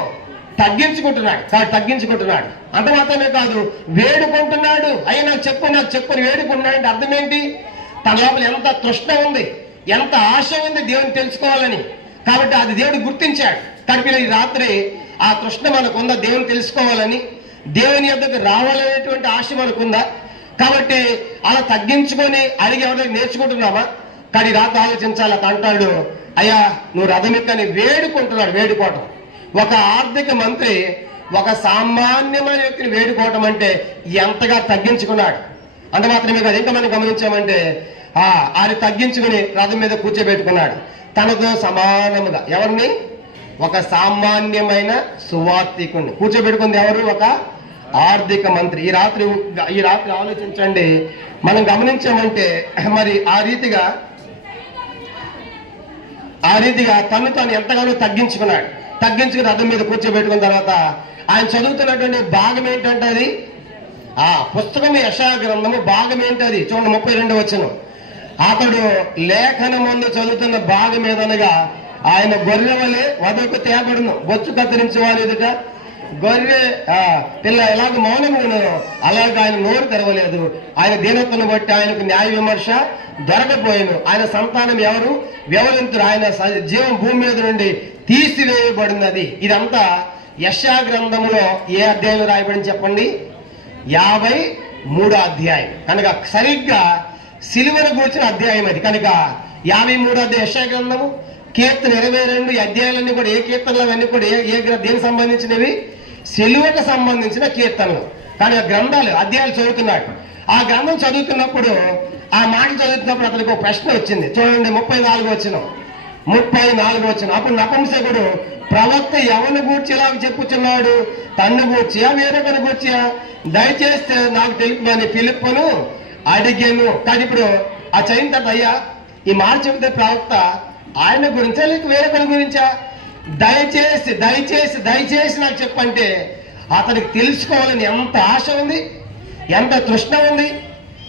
తగ్గించుకుంటున్నాడు. అంత మాత్రమే కాదు, వేడుకుంటున్నాడు. అయ్యా నాకు చెప్పు వేడుకుంటున్నాడు అంటే అర్థం ఏంటి? తన లోపల ఎంత తృష్ణ ఉంది, ఎంత ఆశ ఉంది దేవుని తెలుసుకోవాలని. కాబట్టి అది దేవుడు గుర్తించాడు. కాబట్టి ఈ రాత్రి ఆ తృష్ణ మనకుందా? దేవుని తెలుసుకోవాలని, దేవుని యొద్దకు రావాలనేటువంటి ఆశ మనకుందా? కాబట్టి అలా తగ్గించుకొని అడిగి ఎవరైనా నేర్చుకుంటున్నామా? కానీ రాత్రి ఆలోచించాలి. అతను అంటాడు, అయ్యా నువ్వు రథం ఎక్కని వేడుకోవటం. ఒక ఆర్థిక మంత్రి ఒక సామాన్యమైన వ్యక్తిని వేడుకోవటం అంటే ఎంతగా తగ్గించుకున్నాడు. అంత మాత్రమే కాదు, ఇంకా మనం గమనించామంటే ఆయన తగ్గించుకుని రథం మీద కూర్చోబెట్టుకున్నాడు తనతో సమానముగా. ఎవరిని? ఒక సామాన్యమైన సువార్థికుడిని కూర్చోబెట్టుకుంది. ఎవరు? ఒక ఆర్థిక మంత్రి. ఈ రాత్రి ఆలోచించండి. మనం గమనించామంటే మరి ఆ రీతిగా తను ఎంతగానో తగ్గించుకుని రథం మీద కూర్చోబెట్టుకున్న తర్వాత ఆయన చదువుతున్నటువంటి భాగం ఏంటంటే అది పుస్తకం యెషయా గ్రంథము భాగం ఏంటది చూడండి 32వ వచనం. అతడు లేఖనమందు చదువుతున్న భాగం ఏదనగా ఆయన గొర్రె వలె వదకు తేబడును, బొచ్చు కత్తిరించి వారి ఎదుట గొర్రె పిల్ల ఎలాగ మౌనమును అలాగ ఆయన నోరు తెరవలేదు. ఆయన దీనత్వను బట్టి ఆయనకు న్యాయ విమర్శ దొరకపోయాను. ఆయన సంతానం ఎవరు వ్యవహరింతుడు, ఆయన జీవం భూమి మీద నుండి తీసివేయబడినది. ఇదంతా యెషయా గ్రంథంలో ఏ అధ్యాయంలో రాయబడింది చెప్పండి? 53వ అధ్యాయం. కనుక సరిగ్గా సిలువను గూర్చిన అధ్యాయం అది. కనుక 53వ అధ్యాయం యెషయా గ్రంథము, కీర్తన 22 అధ్యాయాలన్నీ కూడా ఏ కీర్తనలు అవన్నీ కూడా దేనికి సంబంధించినవి? సిలువకు సంబంధించిన కీర్తనలు. కానీ ఆ గ్రంథాలు అధ్యాయాలు చదువుతున్నాడు. ఆ గ్రంథం చదువుతున్నప్పుడు ఆ మాట చదువుతున్నప్పుడు అతనికి ఒక ప్రశ్న వచ్చింది. చూడండి 34వ వచనం. అప్పుడు నపుంసకుడు ప్రవక్త ఎవరిని గూర్చి ఇలా చెప్పుచున్నాడు? తన్ను గూర్చియా వేరొకరిని గూర్చియా? దయచేస్తే నాకు తెలుపమని ఫిలిప్పును అడిగాను. కానీ ఇప్పుడు ఆ చైన్ తర్వాత అయ్యా ఈ మాట చెబితే ప్రవక్త ఆయన గురించా లేక వేరొకరి గురించా? దయచేసి నాకు చెప్పంటే అతనికి తెలుసుకోవాలని ఎంత ఆశ ఉంది, ఎంత తృష్ణ ఉంది.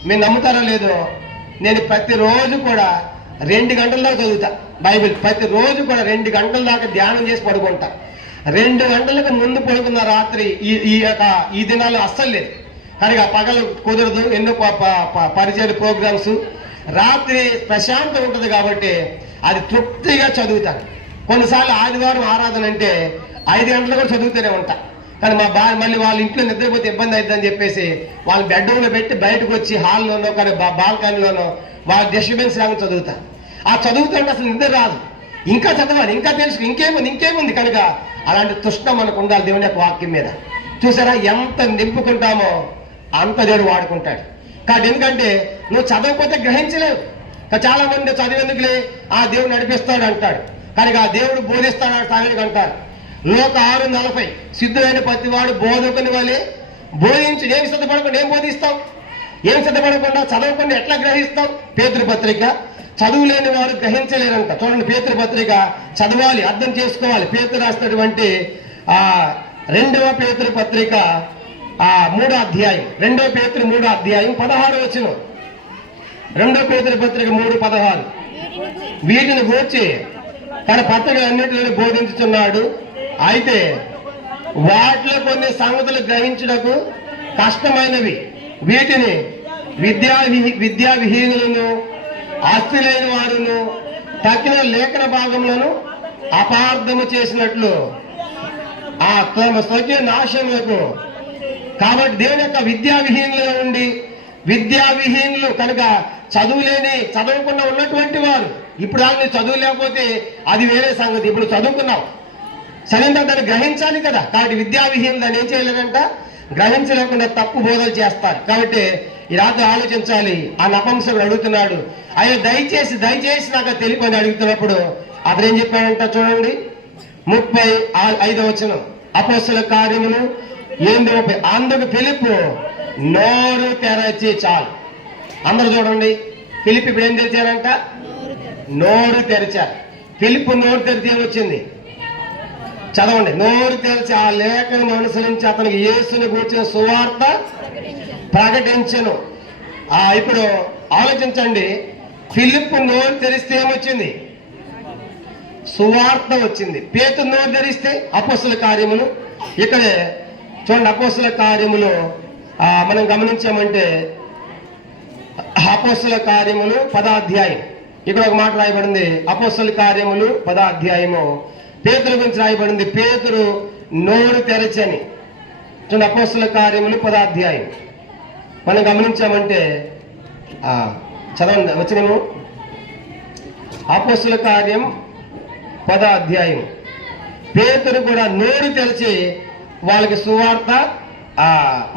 మీరు నమ్ముతారో లేదో, నేను ప్రతిరోజు కూడా 2 గంటల దాకా చదువుతా బైబిల్. ప్రతిరోజు కూడా 2 గంటల దాకా ధ్యానం చేసి పడుకుంటా. 2 గంటలకు ముందు పడుకున్న రాత్రి ఈ దినాలు అస్సలు లేదు. కనుక పగలు కుదరదు, ఎన్నో పరిచయ ప్రోగ్రామ్స్. రాత్రి ప్రశాంతం ఉంటుంది కాబట్టి అది తృప్తిగా చదువుతాను. కొన్నిసార్లు ఆదివారం ఆరాధన అంటే 5 గంటలు కూడా చదువుతూనే ఉంటా. కానీ మా మళ్ళీ వాళ్ళ ఇంట్లో నిద్రపోతే ఇబ్బంది అవుతుందని చెప్పేసి వాళ్ళ బెడ్రూమ్లో పెట్టి బయటకు వచ్చి హాల్లోనో కానీ బాల్కనీలోనో వాళ్ళ డిస్టర్బెన్స్ లాగా చదువుతా. ఆ చదువుతుంటే అసలు నిద్ర రాదు. ఇంకా చదవాలి, ఇంకా తెలుసు, ఇంకేముంది. కనుక అలాంటి తృష్ణ మనకు ఉండాలి దేవుని యొక్క వాక్యం మీద. చూసారా, ఎంత నింపుకుంటామో అంత దేవుడు వాడుకుంటాడు. కాబట్టి ఎందుకంటే నువ్వు చదవకపోతే గ్రహించలేవు. చాలా మంది చదివేందుకులే ఆ దేవుడు నడిపిస్తాడు అంటాడు. కనుక ఆ దేవుడు బోధిస్తాడు సాగలికి అంటారు. లోక 6:40 సిద్ధులైన ప్రతివాడు బోధకుని వలె బోధించు. ఏమి సిద్ధపడకుండా ఏం బోధిస్తావు? ఏం సిద్ధపడకుండా చదవకుండా ఎట్లా గ్రహిస్తావు? పేతురు పత్రిక చదువు లేని వారు గ్రహించలేరంట. చూడండి, పేతురు పత్రిక చదవాలి, అర్థం చేసుకోవాలి. పేతురు రాసినటువంటి 2వ పేతురు పత్రిక 3వ అధ్యాయం, 2వ పేతురు 3వ అధ్యాయం 16వ వచనం. 2వ పేతురు పత్రిక 3:16. వీటిని గూర్చి తన పత్రికలన్నిటిలో బోధించుతున్నాడు. అయితే వాటిలో కొన్ని సంగతులు గ్రహించుటకు కష్టమైనవి. వీటిని విద్యా విహీనులను, ఆస్తి లేని వారును తక్కిన లేఖన భాగములను అపార్థము చేసినట్లు తమ స్వకీయ నాశములకు. కాబట్టి దేవుని యొక్క విద్యావిహీనులుగా ఉండి, విద్యావిహీనులు కనుక చదవకుండా ఉన్నటువంటి వారు. ఇప్పుడు దాన్ని చదువు లేకపోతే అది వేరే సంగతి. ఇప్పుడు చదువుకున్నావు సరైన దాన్ని గ్రహించాలి కదా. కాబట్టి విద్యావిహీనులు దాన్ని ఏం చేయలేదంట, గ్రహించలేకుండా తప్పు బోధలు చేస్తారు. కాబట్టి ఈ రాత్రి ఆలోచించాలి. ఆ నపుంసకుడు అడుగుతున్నాడు, అయ్యో దయచేసి నాకు తెలియని అడుగుతున్నప్పుడు అతను ఏం చెప్పాడంట చూడండి 35వ వచనం. అపోస్తలుల కార్యములు 8:30. అందుకు ఫిలిప్పు నోరు తెరచి చాలు. అందరూ చూడండి, ఫిలిప్ ఇప్పుడు ఏం తెరిచారంట? నోరు తెరిచారు. ఫిలిప్ నోరు తెరిచి ఏమొచ్చింది చదవండి. నోరు తెరిచి ఆ లేఖను అనుసరించి అతనికి యేసుని గూర్చిన సువార్త ప్రకటించను. ఇప్పుడు ఆలోచించండి, ఫిలిప్ నోరు తెరిస్తే ఏమొచ్చింది? సువార్త వచ్చింది. పేతురు నోరు తెరిస్తే అపోస్తలుల కార్యములు. ఇక్కడే చూడండి, అపోస్తలుల కార్యములు మనం గమనించామంటే అపోస్తలుల కార్యములు 10వ అధ్యాయం. ఇక్కడ ఒక మాట రాయబడింది, అపోస్తలుల కార్యములు 10వ అధ్యాయము. పేతురు గురించి రాయబడింది, పేతురు నోరు తెరచని. చూడండి, అపోస్తలుల కార్యములు 10వ అధ్యాయం మనం గమనించామంటే చదవండి వచ్చినేమో. అపోస్తలుల కార్యం 10వ అధ్యాయం. పేతురు కూడా నోరు తెరిచి వాళ్ళకి సువార్త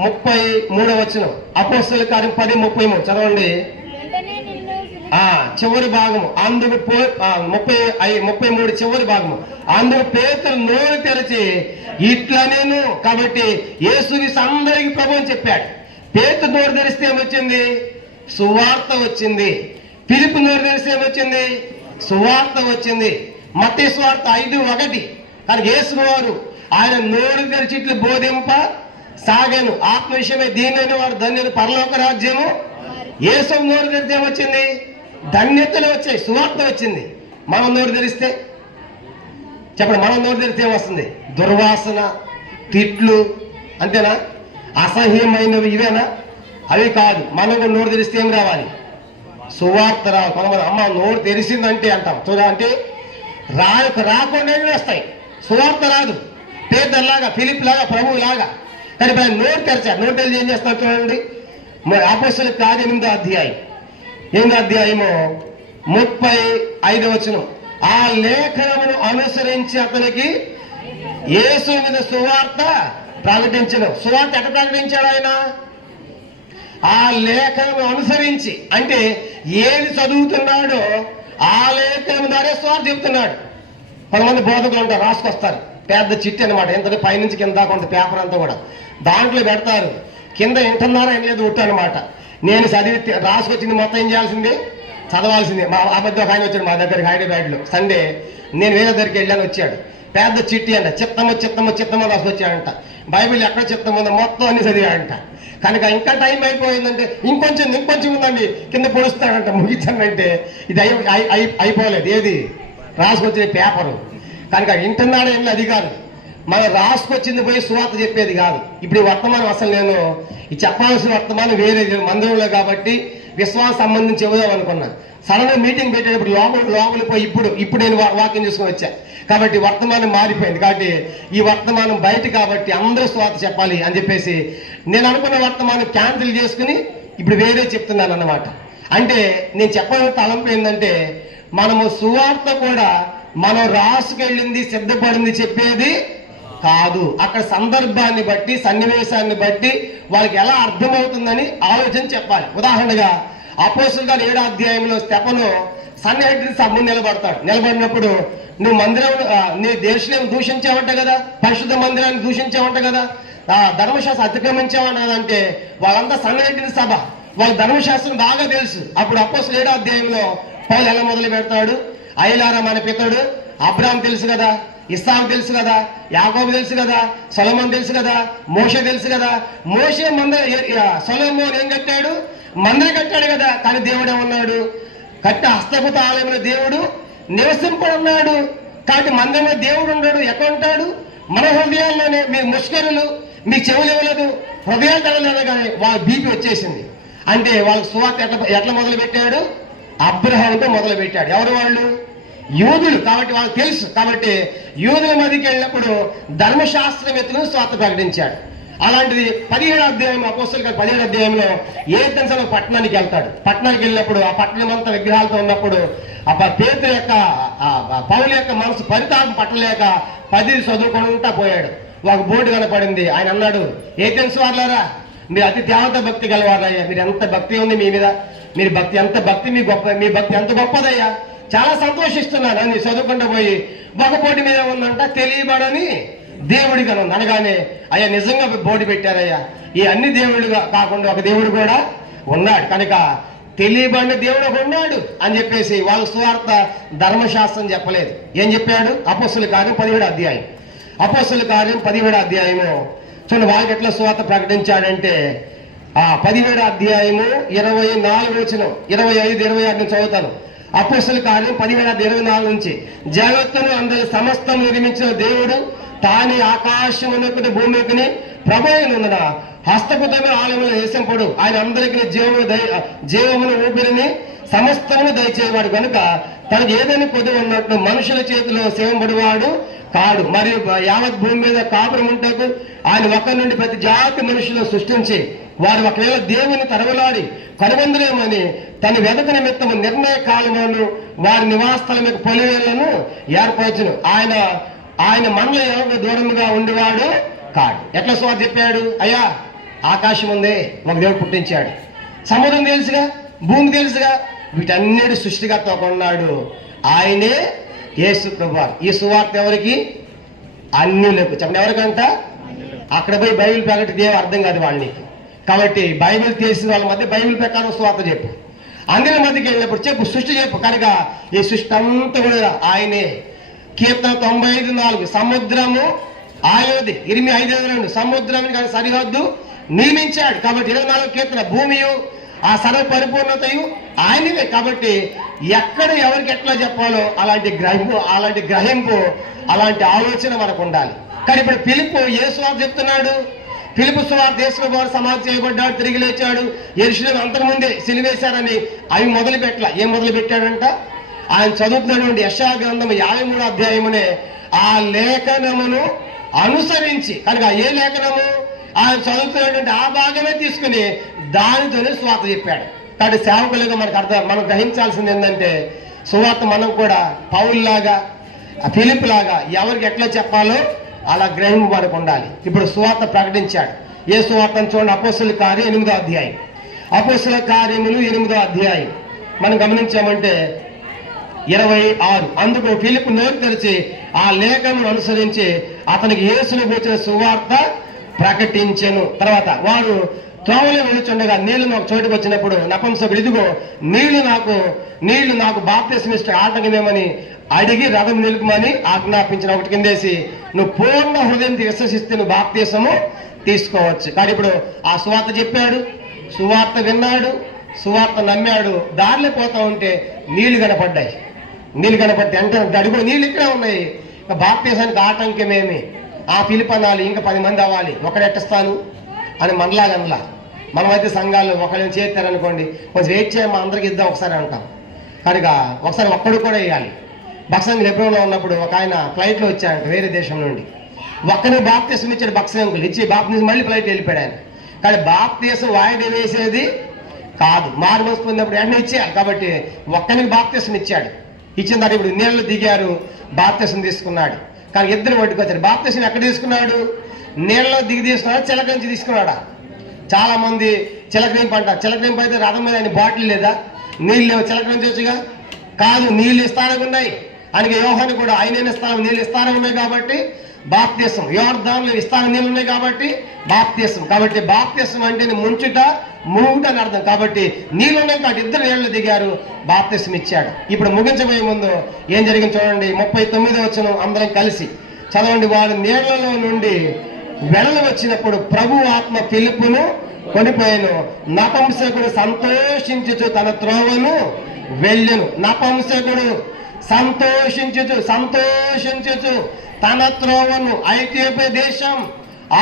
33వ వచనం. అపోస్తలుల కార్యం 10:33 చదవండి. చివరి భాగము అందుకు 33 చివరి భాగము అందుకు పేతురు నోరు తెరిచి ఇట్లా నేను కాబట్టి యేసుక్రీస్తు అందరికి ప్రభు అని చెప్పాడు. పేతురు నోరు తెరిస్తే ఏమొచ్చింది? సువార్త వచ్చింది. ఫిలిప్పు నోరు తెరిస్తే ఏమొచ్చింది? సువార్త వచ్చింది. మత్తయి సువార్త 5:1. కానీ యేసు వారు ఆయన నోరు తెరిచి ఇట్లు బోధింప సాగాను ఆత్మ విషయమే దీనైన వాడు ధన్యుడు పరలోక రాజ్యము. యేసు నోరు తెరిస్తే ఏమొచ్చింది? ధన్యతలు వచ్చాయి, సువార్త వచ్చింది. మనం నోరు తెరిస్తే చెప్పండి, మనం నోరు తెరిస్తే ఏమొస్తుంది? దుర్వాసన, తిట్లు, అంతేనా? అసహ్యమైనవి ఇవేనా? అవి కాదు. మనం నోరు తెరిస్తే ఏం రావాలి? సువార్త రావాలి. కొంతమంది అమ్మ నోరు తెరిసిందంటే అంటాం చూడ అంటే రాకుండా వస్తాయి, సువార్త రాదు. పేదర్లాగా, ఫిలిప్ లాగా, ప్రభువు లాగా. కానీ ఇప్పుడు ఆయన నోరు తెరిచారు. నోరు తెరిచి ఏం చేస్తారు చూడండి. అపోస్తలుల కార్యం 8వ అధ్యాయం 35వ వచనం. ఆ లేఖనమును అనుసరించి అతనికి యేసు మీద సువార్త ప్రకటించను. సువార్త ఎట్లా ప్రకటించాడు ఆయన? ఆ లేఖనం అనుసరించి అంటే ఏది చదువుతున్నాడో ఆ లేఖనం ద్వారా సువార్త చెబుతున్నాడు. కొంతమంది బోధకులు ఉంటారు, రాసుకొస్తారు పెద్ద చిట్టి అనమాట, ఎంత పైనుంచి కింద కొంత పేపర్ అంతా కూడా దాంట్లో పెడతారు. కింద వింటున్నారా ఏం లేదు ఉట్టు అనమాట. నేను చదివి రాసుకొచ్చింది మొత్తం ఏం చేయాల్సింది? చదవాల్సిందే. మా అబద్ధం ఒక ఆయన వచ్చాడు మా దగ్గరికి హైదరాబాద్లో సండే. నేను వేరే దగ్గరికి వెళ్ళాను, వచ్చాడు పెద్ద చిట్టి అంట. చిత్తము రాసుకొచ్చాడంట. బైబిల్ ఎక్కడ చిత్తం ఉందో మొత్తం అన్ని చదివాడంట. కనుక ఇంకా టైం అయిపోయిందంటే ఇంకొంచెం ఉందండి కింద పొడుస్తాడంట. ముగించానంటే ఇది అయిపోలేదు. ఏది రాసుకొచ్చిన పేపరు. కనుక వింటున్నాడు ఏం అది కాదు, మనం రాసుకొచ్చింది పోయి సువార్త చెప్పేది కాదు. ఇప్పుడు ఈ వర్తమానం అసలు నేను ఈ చెప్పాల్సిన వర్తమానం వేరే మందిరంలో కాబట్టి విశ్వాసం సంబంధించి చెబుదాం అనుకున్నాను. సడన్గా మీటింగ్ పెట్టేటప్పుడు లోపల పోయి ఇప్పుడు నేను వాక్యం చూసుకొని వచ్చా కాబట్టి వర్తమానం మారిపోయింది. కాబట్టి ఈ వర్తమానం బయట కాబట్టి అందరూ సువార్త చెప్పాలి అని చెప్పేసి నేను అనుకున్న వర్తమానం క్యాన్సిల్ చేసుకుని ఇప్పుడు వేరే చెప్తున్నాను అన్నమాట. అంటే నేను చెప్పాలని తలంపు ఏంటంటే మనము సువార్త కూడా మనం రాసుకెళ్ళింది సిద్ధపడింది చెప్పేది కాదు. అక్కడ సందర్భాన్ని బట్టి సన్నివేశాన్ని బట్టి వాళ్ళకి ఎలా అర్థమవుతుందని ఆలోచన చెప్పాలి. ఉదాహరణగా అపోస్తలుల 7వ అధ్యాయంలో స్టెఫను సన్నిహితుడి సభ నిలబడినప్పుడు నువ్వు మందిరం నీ దేశం దూషించావంట కదా, పరిశుద్ధ మందిరాన్ని దూషించావంట కదా, ధర్మశాస్త్రం అతిక్రమించావంట కదా అంటే వాళ్ళంతా సన్నిహితుడి సభ, వాళ్ళ ధర్మశాస్త్రం బాగా తెలుసు. అప్పుడు అపోస్తలుల 7వ అధ్యాయంలో పౌలు ఎలా మొదలు పెడతాడు? ఐలారా మన పితడు అబ్రాహాం తెలుసు కదా, ఇస్సాకు తెలుసు కదా, యాకోబు తెలుసు కదా, సొలొమోను తెలుసు కదా, మోషే తెలుసు కదా. మోషే సొలొమోను ఏం కట్టాడు? మందిరం కట్టాడు కదా. కానీ దేవుడు ఏమన్నాడు? కట్ట హస్తగత ఆలయంలో దేవుడు నివసింపడున్నాడు. కాబట్టి మందిరంలో దేవుడు ఉన్నాడు. ఎక్కడ ఉంటాడు? మన హృదయాల్లోనే. మీ ముష్కరులు మీ చెవులు ఇవ్వలేదు, హృదయాలు తగలేదు. కానీ వాళ్ళ బీపీ వచ్చేసింది. అంటే వాళ్ళకి సువార్త ఎట్లా మొదలు పెట్టాడు? అబ్రహాముతో మొదలు పెట్టాడు. ఎవరు వాళ్ళు? యూదులు. కాబట్టి వాళ్ళకి తెలుసు. కాబట్టి యూదుల మధ్యకి వెళ్ళినప్పుడు ధర్మశాస్త్రవేత్తలను సువార్త ప్రకటించాడు. అలాంటిది 17వ అధ్యాయం అపోస్తలుల 17వ అధ్యాయంలో ఏథెన్స్ పట్టణానికి వెళ్తాడు. పట్టణానికి వెళ్ళినప్పుడు ఆ పట్టణం అంతా విగ్రహాలతో ఉన్నప్పుడు పేతురు యొక్క పౌలు యొక్క మనసు పరితాపం పట్టలేక 10 చదువుకుంటా పోయాడు. ఒక బోర్డు కనపడింది. ఆయన అన్నాడు, ఏథెన్స్ వారులారా, మీరు అతి దేవత భక్తి గలవారయ్యా, మీరు ఎంత భక్తి ఉంది మీ మీద, మీరు భక్తి ఎంత భక్తి మీ భక్తి ఎంత గొప్పదయ్యా, చాలా సంతోషిస్తున్నాను అని చదువుకుంటూ పోయి ఒక బోర్డు మీద ఉందంట తెలియబడని దేవుడిగా ఉంది. అనగానే అయ్యా నిజంగా బోర్డు పెట్టారయ్యా, ఈ అన్ని దేవుడుగా కాకుండా ఒక దేవుడు కూడా ఉన్నాడు, కనుక తెలియబడిన దేవుడు ఒక ఉన్నాడు అని చెప్పేసి వాళ్ళ సువార్త ధర్మశాస్త్రం చెప్పలేదు. ఏం చెప్పాడు? అపోస్తలుల కార్యం 17వ అధ్యాయం. అపోస్తలుల కార్యం 17వ అధ్యాయము చూడండి వాళ్ళకి ఎట్లా సువార్త ప్రకటించాడంటే 17వ అధ్యాయము 24వ వచనం 25, 26 నుంచి చదువుతాను. అపోస్తలుల కార్యం 17:24 నుంచి జగత్తును అందరి సమస్తం నిర్మించిన దేవుడు తాని ఆకాశమునకుని భూమికిని ప్రభువునందున హస్తకృతమైన ఆలయంలో వేసింపడు. ఆయన అందరికీ జీవమును ఊపిరిని సమస్తమును దయచేవాడు కనుక తనకు ఏదైనా కొద్ది ఉన్నట్టు మనుషుల చేతిలో సేవబడివాడు కాడు. మరియు యావత్ భూమి మీద కాపురం ఉంటకు ఆయన ఒకరి నుండి ప్రతి జాతి మనుషులను సృష్టించి వారు ఒకవేళ దేవుని తరవలాడి కనుగొందలేమని తన వెదక నిమిత్తము నిర్ణయ కాలంలోను వారి నివాసాల మీద పొలివేళ్లను ఏర్పరచును. ఆయన మనలో ఎవరు దూరంగా ఉండేవాడు కాడు. ఎట్లా సువార్త చెప్పాడు? అయ్యా ఆకాశం ఉంది, ఒక దేవుడు పుట్టించాడు. సముద్రం తెలుసుగా, భూమి తెలుసుగా, వీటన్నిటి సృష్టికర్త ఒక ఉన్నాడు, ఆయనే యేసు ప్రభువారు. ఈ సువార్త ఎవరికి? అన్యులకు. చెప్పండి, ఎవరికంట? అక్కడ పోయి బైబిల్ ప్రకటితే అర్థం కాదు వాళ్ళని. కాబట్టి బైబిల్ తెలిసిన వాళ్ళ మధ్య బైబిల్ ప్రకారం సువార్త చెప్పు. అందరి మధ్యకి వెళ్ళినప్పుడు చెప్పు, సృష్టి చెప్పు. కనుక ఈ సృష్టి అంతా కూడా ఆయనే. కీర్తన 95:4 సముద్రము ఆయనది. 25:2 సముద్రం కానీ సరిహద్దు నియమించాడు. కాబట్టి 24 కీర్తన భూమియు ఆ సర్వ పరిపూర్ణతయు ఆయనవే. కాబట్టి ఎక్కడ ఎవరికి ఎట్లా చెప్పాలో అలాంటి గ్రహింపు అలాంటి ఆలోచన మనకు ఉండాలి. కానీ ఇప్పుడు పిలుపు ఏ సువార్త చెప్తున్నాడు? పిలుపు సువార్త యేసు వారు సమాధి చేయబడ్డాడు, తిరిగి లేచాడు, యెరూషలేము అంతకుముందే సిలువేశారని అవి మొదలు పెట్టలా. ఏం మొదలు పెట్టాడంట? ఆయన చదువుతున్నటువంటి యెషయా గ్రంథం 53వ అధ్యాయమునే ఆ లేఖనమును అనుసరించి. కనుక ఏ లేఖనము? ఆయన చదువుతున్నటువంటి ఆ భాగమే తీసుకుని దానితోనే సువార్త చెప్పాడు. కాబట్టి సేవకులుగా మనం గ్రహించాల్సింది ఏంటంటే, సువార్త మనం కూడా పౌలులాగా ఫిలిప్పులాగా ఎవరికి ఎట్లా చెప్పాలో అలా గ్రహింపు మనకు ఉండాలి. ఇప్పుడు సువార్త ప్రకటించాడు. ఏ సువార్తను చూడండి, అపోస్తలుల కార్యం 8వ అధ్యాయం. అపోస్తలుల కార్యములు 8వ అధ్యాయం మనం గమనించామంటే 26. అందుకు ఫిలిప్పు నోరు తెరిచి ఆ లేఖను అనుసరించి అతనికి యేసును కూర్చిన సువార్త ప్రకటించెను. తర్వాత వారు త్రోవలో వెళుచుండగా నీళ్లు నాకు చోటుకు వచ్చినప్పుడు నపుంసకుడు, ఇదిగో నీళ్లు నాకు బాప్తిస్మిష్ట ఆటంకమేమని అడిగి రథం నిలుపుమని ఆజ్ఞాపించిన. ఒకటి కిందేసి, నువ్వు పూర్ణ హృదయం విశ్వసిస్తే నువ్వు బాప్తిసము తీసుకోవచ్చు. కానీ ఇప్పుడు ఆ సువార్త చెప్పాడు, సువార్త విన్నాడు, సువార్త నమ్మాడు. దారిలో పోతా ఉంటే నీళ్లు కనపడ్డాయి. అంటే అడుగు నీళ్ళు ఇక్కడే ఉన్నాయి. బాప్తిసానికి ఆటంకమేమి? ఆ పిలుపనాలి, ఇంకా 10 మంది అవ్వాలి, ఒకడెట్టిస్తాను అని మనలాగనలా. మనమైతే సంఘాలు ఒకళ్ళని చేస్తారనుకోండి, కొంచెం వెయిట్ చేయమా, అందరికి ఇద్దాం ఒకసారి అంటాం. కనుక ఒకసారి ఒక్కడు కూడా వేయాలి. బక్సంగ్ లెబ్రోన్లో ఉన్నప్పుడు ఒక ఆయన ఫ్లైట్లో వచ్చాయంట వేరే దేశం నుండి. ఒక్కరికి బాప్తీసం ఇచ్చాడు. బక్సంగులు ఇచ్చి బాప్తీసం మళ్ళీ ఫ్లైట్ వెళ్ళిపోయాడు ఆయన. కానీ బాప్తీసం వాయిదా వేసేది కాదు, మారుమోసు పొందినప్పుడు వెంటనే ఇచ్చేయాలి. కాబట్టి ఒక్కరికి బాప్తీసం ఇచ్చాడు. ఇచ్చిన తర్వాత ఇప్పుడు నీళ్ళు దిగారు, బాప్తీసం తీసుకున్నాడు. కానీ ఇద్దరు పట్టుకొచ్చారు. బాప్తీసం ఎక్కడ తీసుకున్నాడు? నీళ్ళలో దిగి తీసుకున్నాడా, చిలక నుంచి తీసుకున్నాడా? చాలా మంది చిలకరింపు అంటారు. చిలకరింపు అయితే రథం మీద ఆయన బాటిల్ లేదా, నీళ్ళు లేవు, చిలక నుంచి వచ్చుగా. కాదు, నీళ్ళు ఇస్తానగా ఉన్నాయి. ఆయనకి యోహాను కూడా ఆయన స్థానం నీళ్ళు ఇస్తానగా ఉన్నాయి కాబట్టి బాప్తీసం. యోర్దానులో ఇస్తాన నీళ్ళు ఉన్నాయి కాబట్టి బాప్తీసం. కాబట్టి బాప్తీసం అంటే ముంచుట, మూగుట అని అర్థం. కాబట్టి నీళ్ళు ఉన్నాయి కాబట్టి ఇద్దరు నీళ్ళు దిగారు, బాప్తీసం ఇచ్చాడు. ఇప్పుడు ముగించబోయే ముందు ఏం జరిగింది చూడండి. 39వ వచనం అందరం కలిసి చదవండి. వాడు నీళ్లలో నుండి వెడలు వచ్చినప్పుడు ప్రభు ఆత్మ ఫిలిప్పును కొనిపోయాను. నపుంసకుడు సంతోషించుచు తన త్రోవను వెళ్ళెను. నపుంసకుడు సంతోషించుచు తన త్రోవను ఐథియోపియా దేశం,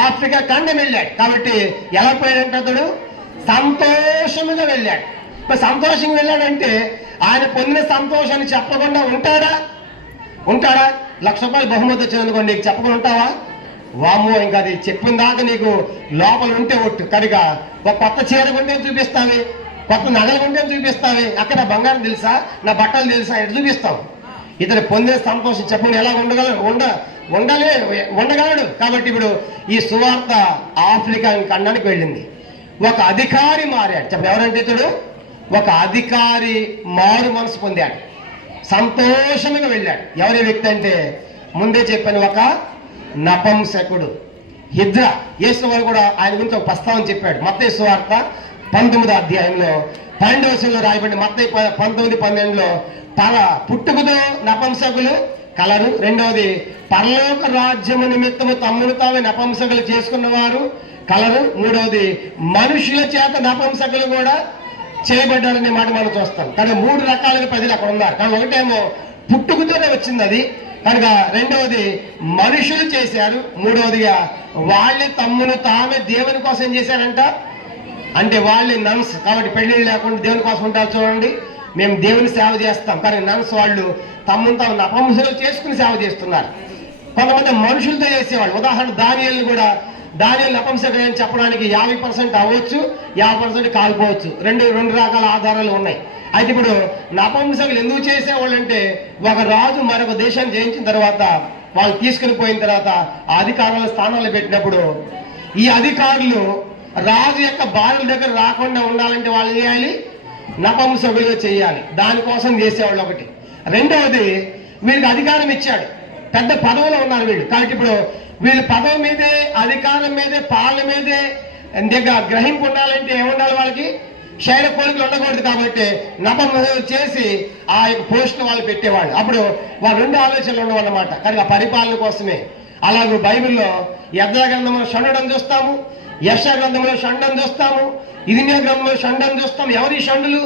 ఆఫ్రికా ఖండం వెళ్ళాడు. కాబట్టి ఎలా పోయాడంటే అతడు సంతోషముగా వెళ్ళాడు. మరి సంతోషంగా వెళ్ళాడంటే ఆయన పొందిన సంతోషాన్ని చెప్పకుండా ఉంటాడా? 1,00,000 రూపాయలు బహుమతి వచ్చిందనుకోండి, నీకు చెప్పకుండా ఉంటావా? వామ్మో, ఇంకా అది చెప్పిన దాకా నీకు లోపల ఉంటే ఒట్టు. కనుక ఒక కొత్త చీర కొంటే చూపిస్తావి, కొత్త నగలు కొంటే చూపిస్తావి. అక్కడ నా బంగారం తెలుసా, నా బట్టలు తెలుసా, ఎటు చూపిస్తావు? ఇతను పొందిన సంతోషం చెప్పని ఎలా ఉండగలడు. కాబట్టి ఇప్పుడు ఈ సువార్త ఆఫ్రికా ఖండానికి వెళ్ళింది. ఒక అధికారి మారాడు. చెప్పండి, ఎవరంటే ఇతడు ఒక అధికారి మారు మనసు పొందాడు, సంతోషంగా వెళ్ళాడు. ఎవరి వ్యక్తి అంటే ముందే చెప్పాను, ఒక నపుంసకుడు. హిజ్రా. యేసు వారు కూడా ఆయన గురించి ఒక ప్రస్తావన చెప్పాడు. మత్తయి సువార్త 19వ అధ్యాయంలో 12వ వచనంలో రాయబడి, మత్తయి 19:12లో పుట్టుకతో నపుంసకులు కలరు. రెండవది, పరలోక రాజ్యము నిమిత్తము తమ్మును తాము నపుంసకులు చేసుకున్న వారు కలరు. మూడవది, మనుషుల చేత నపుంసకులు కూడా చేయబడ్డారనే మాట మనం చూస్తాం. కానీ 3 రకాలుగా ప్రజలు అక్కడ ఉన్నారు. కానీ ఒకటేమో పుట్టుకతోనే వచ్చింది అది కనుక, రెండవది మనుషులు చేశారు, మూడవదిగా వాళ్ళే తమ్మును తామే దేవుని కోసం చేశారంట. అంటే వాళ్ళే నన్స్. కాబట్టి పెళ్లిళ్ళు లేకుండా దేవుని కోసం ఉంటారు. చూడండి, మేము దేవుని సేవ చేస్తాం, కానీ నన్స్ వాళ్ళు తమ్మును తాము నపుంసకులు చేసుకుని సేవ చేస్తున్నారు. కొంతమంది మనుషులతో చేసేవాళ్ళు. ఉదాహరణ దానియేలుని కూడా, దానియేలు నపుంసకుడు అని చెప్పడానికి 50% అవ్వచ్చు, 50% కాకపోవచ్చు. రెండు రకాల ఆధారాలు ఉన్నాయి. అయితే ఇప్పుడు నపుంసకులు ఎందుకు చేసేవాళ్ళు అంటే, ఒక రాజు మరొక దేశాన్ని జయించిన తర్వాత వాళ్ళు తీసుకుని పోయిన తర్వాత ఆ అధికారుల స్థానాలు పెట్టినప్పుడు ఈ అధికారులు రాజు యొక్క భార్యల దగ్గర రాకుండా ఉండాలంటే వాళ్ళు చేయాలి, నపంసకులుగా చేయాలి. దానికోసం చేసేవాళ్ళు ఒకటి. రెండవది, వీళ్ళకి అధికారం ఇచ్చాడు. పెద్ద పదవిలో ఉన్నారు వీళ్ళు. కాబట్టి ఇప్పుడు వీళ్ళు పదవి మీదే, అధికారం మీదే, పాలన మీదే దగ్గర గ్రహింపు ఉండాలంటే ఏముండాలి? వాళ్ళకి శైల కోరికలు ఉండకూడదు. కాబట్టి నపం చేసి ఆ యొక్క పోస్టును వాళ్ళు పెట్టేవాళ్ళు. అప్పుడు వాళ్ళు రెండు ఆలోచనలు ఉండవన్నమాట. కానీ ఆ పరిపాలన కోసమే. అలాగే బైబిల్లో యెజ్రా గ్రంథంలో షండడం చూస్తాము, యెషయా గ్రంథంలో షండం చూస్తాము, ఇర్మీయా గ్రంథంలో షండం చూస్తాము. ఎవరి షండులు?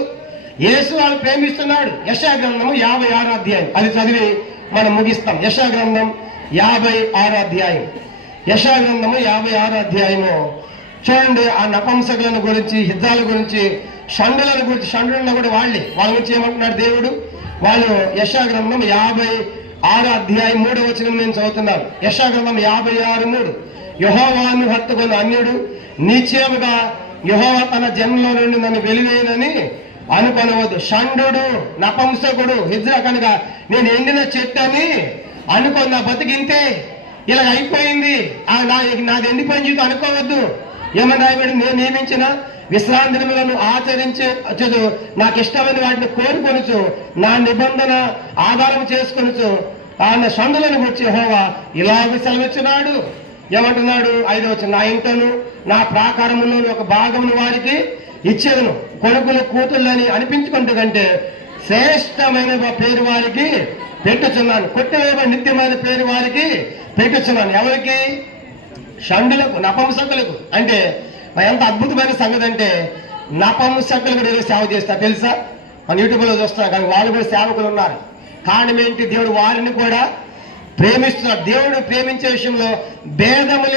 యేసు వాళ్ళు ప్రేమిస్తున్నాడు. యెషయా గ్రంథము 56వ అధ్యాయం, అది చదివి మనం ముగిస్తాం. యెషయా గ్రంథం 56వ అధ్యాయం. యెషయా గ్రంథము 56వ అధ్యాయము చూడండి. ఆ నపంసకులను గురించి, హిజ్జాల గురించి, షండులను గురించి, షండులను కూడా వాళ్ళ గురించి ఏమంటున్నాడు దేవుడు? వాళ్ళు యెషయా గ్రంథం 56వ అధ్యాయం 3వ వచనం నేను చదువుతున్నాను. యెషయా గ్రంథం 56:3. యెహోవాను హత్తుకున్న అన్యుడు నిశ్చయముగా యెహోవా తన జన్మలో నుండి నన్ను వెలివేయనని అనుకొనవద్దు. షండు, నపంసకుడు, హిజ్రా కనుక నేను ఎండిన చెట్టు అని అనుకున్న బతికింతే ఇలా అయిపోయింది, నాది ఎండిపోయిన జీవితం అనుకోవద్దు. ఏమని రాయబడి? నేను నియమించిన విశ్రాంతి దినములను ఆచరించు, నాకు ఇష్టమైన వాటిని కోరుకొనుచు, నా నిబంధన ఆధారం చేసుకొనుచు ఆయన షండులను గురించి యెహోవా ఇలాగ సెలవిస్తున్నాడు. ఏమంటున్నాడు? 5వ వచనం, నా ఇంటను నా ప్రాకారములోని ఒక భాగమును వారికి ఇచ్చేదను, కొడుకులు కూతుళ్ళని అనిపించుకుంటు కంటే శ్రేష్టమైన పేరు వారికి పెట్టుచున్నాను, కొట్టివేయబడిన నిత్యమైన పేరు వారికి పెట్టుచున్నాను. ఎవరికి? షండులకు, నపంసకులకు. అంటే ఎంత అద్భుతమైన సంగతి అంటే, నపంసకులు కూడా ఏదో సేవ చేస్తారు తెలుసా? మన యూట్యూబ్లో చూస్తున్నారు. కానీ వాళ్ళు కూడా సేవకులు ఉన్నారు. కారణం ఏంటి? దేవుడు వారిని కూడా ప్రేమిస్తున్నాడు. దేవుడు ప్రేమించే విషయంలో భేదము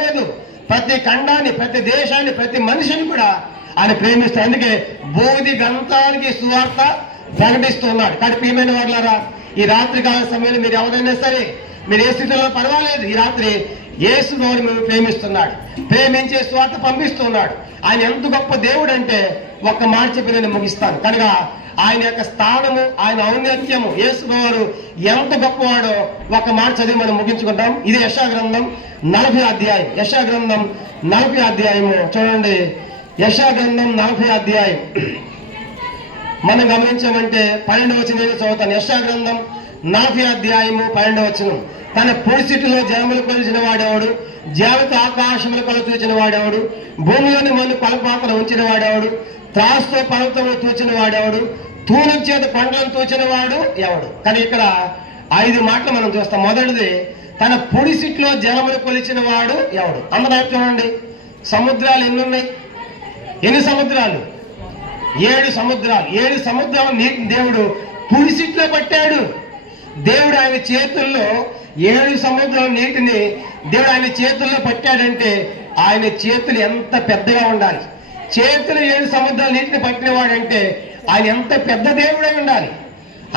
లేదు. ప్రతి ఖండాన్ని, ప్రతి దేశాన్ని, ప్రతి మనిషిని కూడా ఆయన ప్రేమిస్తాడు. అందుకే బోధి గంతానికి సువార్త ప్రకటిస్తున్నాడు. కానీ ప్రియమైన వాళ్ళారా, ఈ రాత్రి కాల సమయంలో మీరు ఎవరైనా సరే, మీరు ఏ స్థితిలో పర్వాలేదు, ఈ రాత్రి యేసు వారు మేము ప్రేమిస్తున్నాడు, ప్రేమించే స్వార్థ పంపిస్తున్నాడు. ఆయన ఎంత గొప్ప దేవుడు అంటే ఒక్క మాట చెప్పి నేను ముగిస్తాను. కనుక ఆయన యొక్క స్థానము, ఆయన ఔన్నత్యము, యేసు వారు ఎంత గొప్పవాడో ఒక మాట చదివి మనం ముగించుకుంటాం. ఇది యెషయా గ్రంథం 40వ అధ్యాయం. యెషయా గ్రంథం 40వ అధ్యాయము చూడండి. యెషయా గ్రంథం 40వ అధ్యాయం మనం గమనించామంటే 12వ వచనం చదువుతాను. యెషయా గ్రంథం 40వ అధ్యాయము 12వ వచనం. తన పొడిసిటిలో జలములు కొలిచిన వాడేవాడు, జాలతో ఆకాశములు కొలతూచిన వాడేవాడు, భూమిలోని మన్ను కొలపాకలు ఉంచిన వాడేవాడు, త్రాసుతో పర్వతములు తూచిన వాడేవాడు, తూనం చేత కొండలను తూచిన వాడు ఎవడు? కానీ ఇక్కడ 5 మాటలు మనం చూస్తాం. మొదటిది, తన పొడిసిట్లో జలములు కొలిచిన వాడు ఎవడు? అందరూ చూడండి. సముద్రాలు ఎన్ని ఉన్నాయి? ఎన్ని సముద్రాలు? 7 సముద్రాలు. 7 సముద్రాలు నీటిని దేవుడు పొడిసిట్లో పట్టాడు. దేవుడు ఆయన చేతుల్లో 7 సముద్రాల నీటిని దేవుడు ఆయన చేతుల్లో పట్టాడంటే ఆయన చేతులు ఎంత పెద్దగా ఉండాలి. చేతులు 7 సముద్రాల నీటిని పట్టిన వాడంటే ఆయన ఎంత పెద్ద దేవుడై ఉండాలి.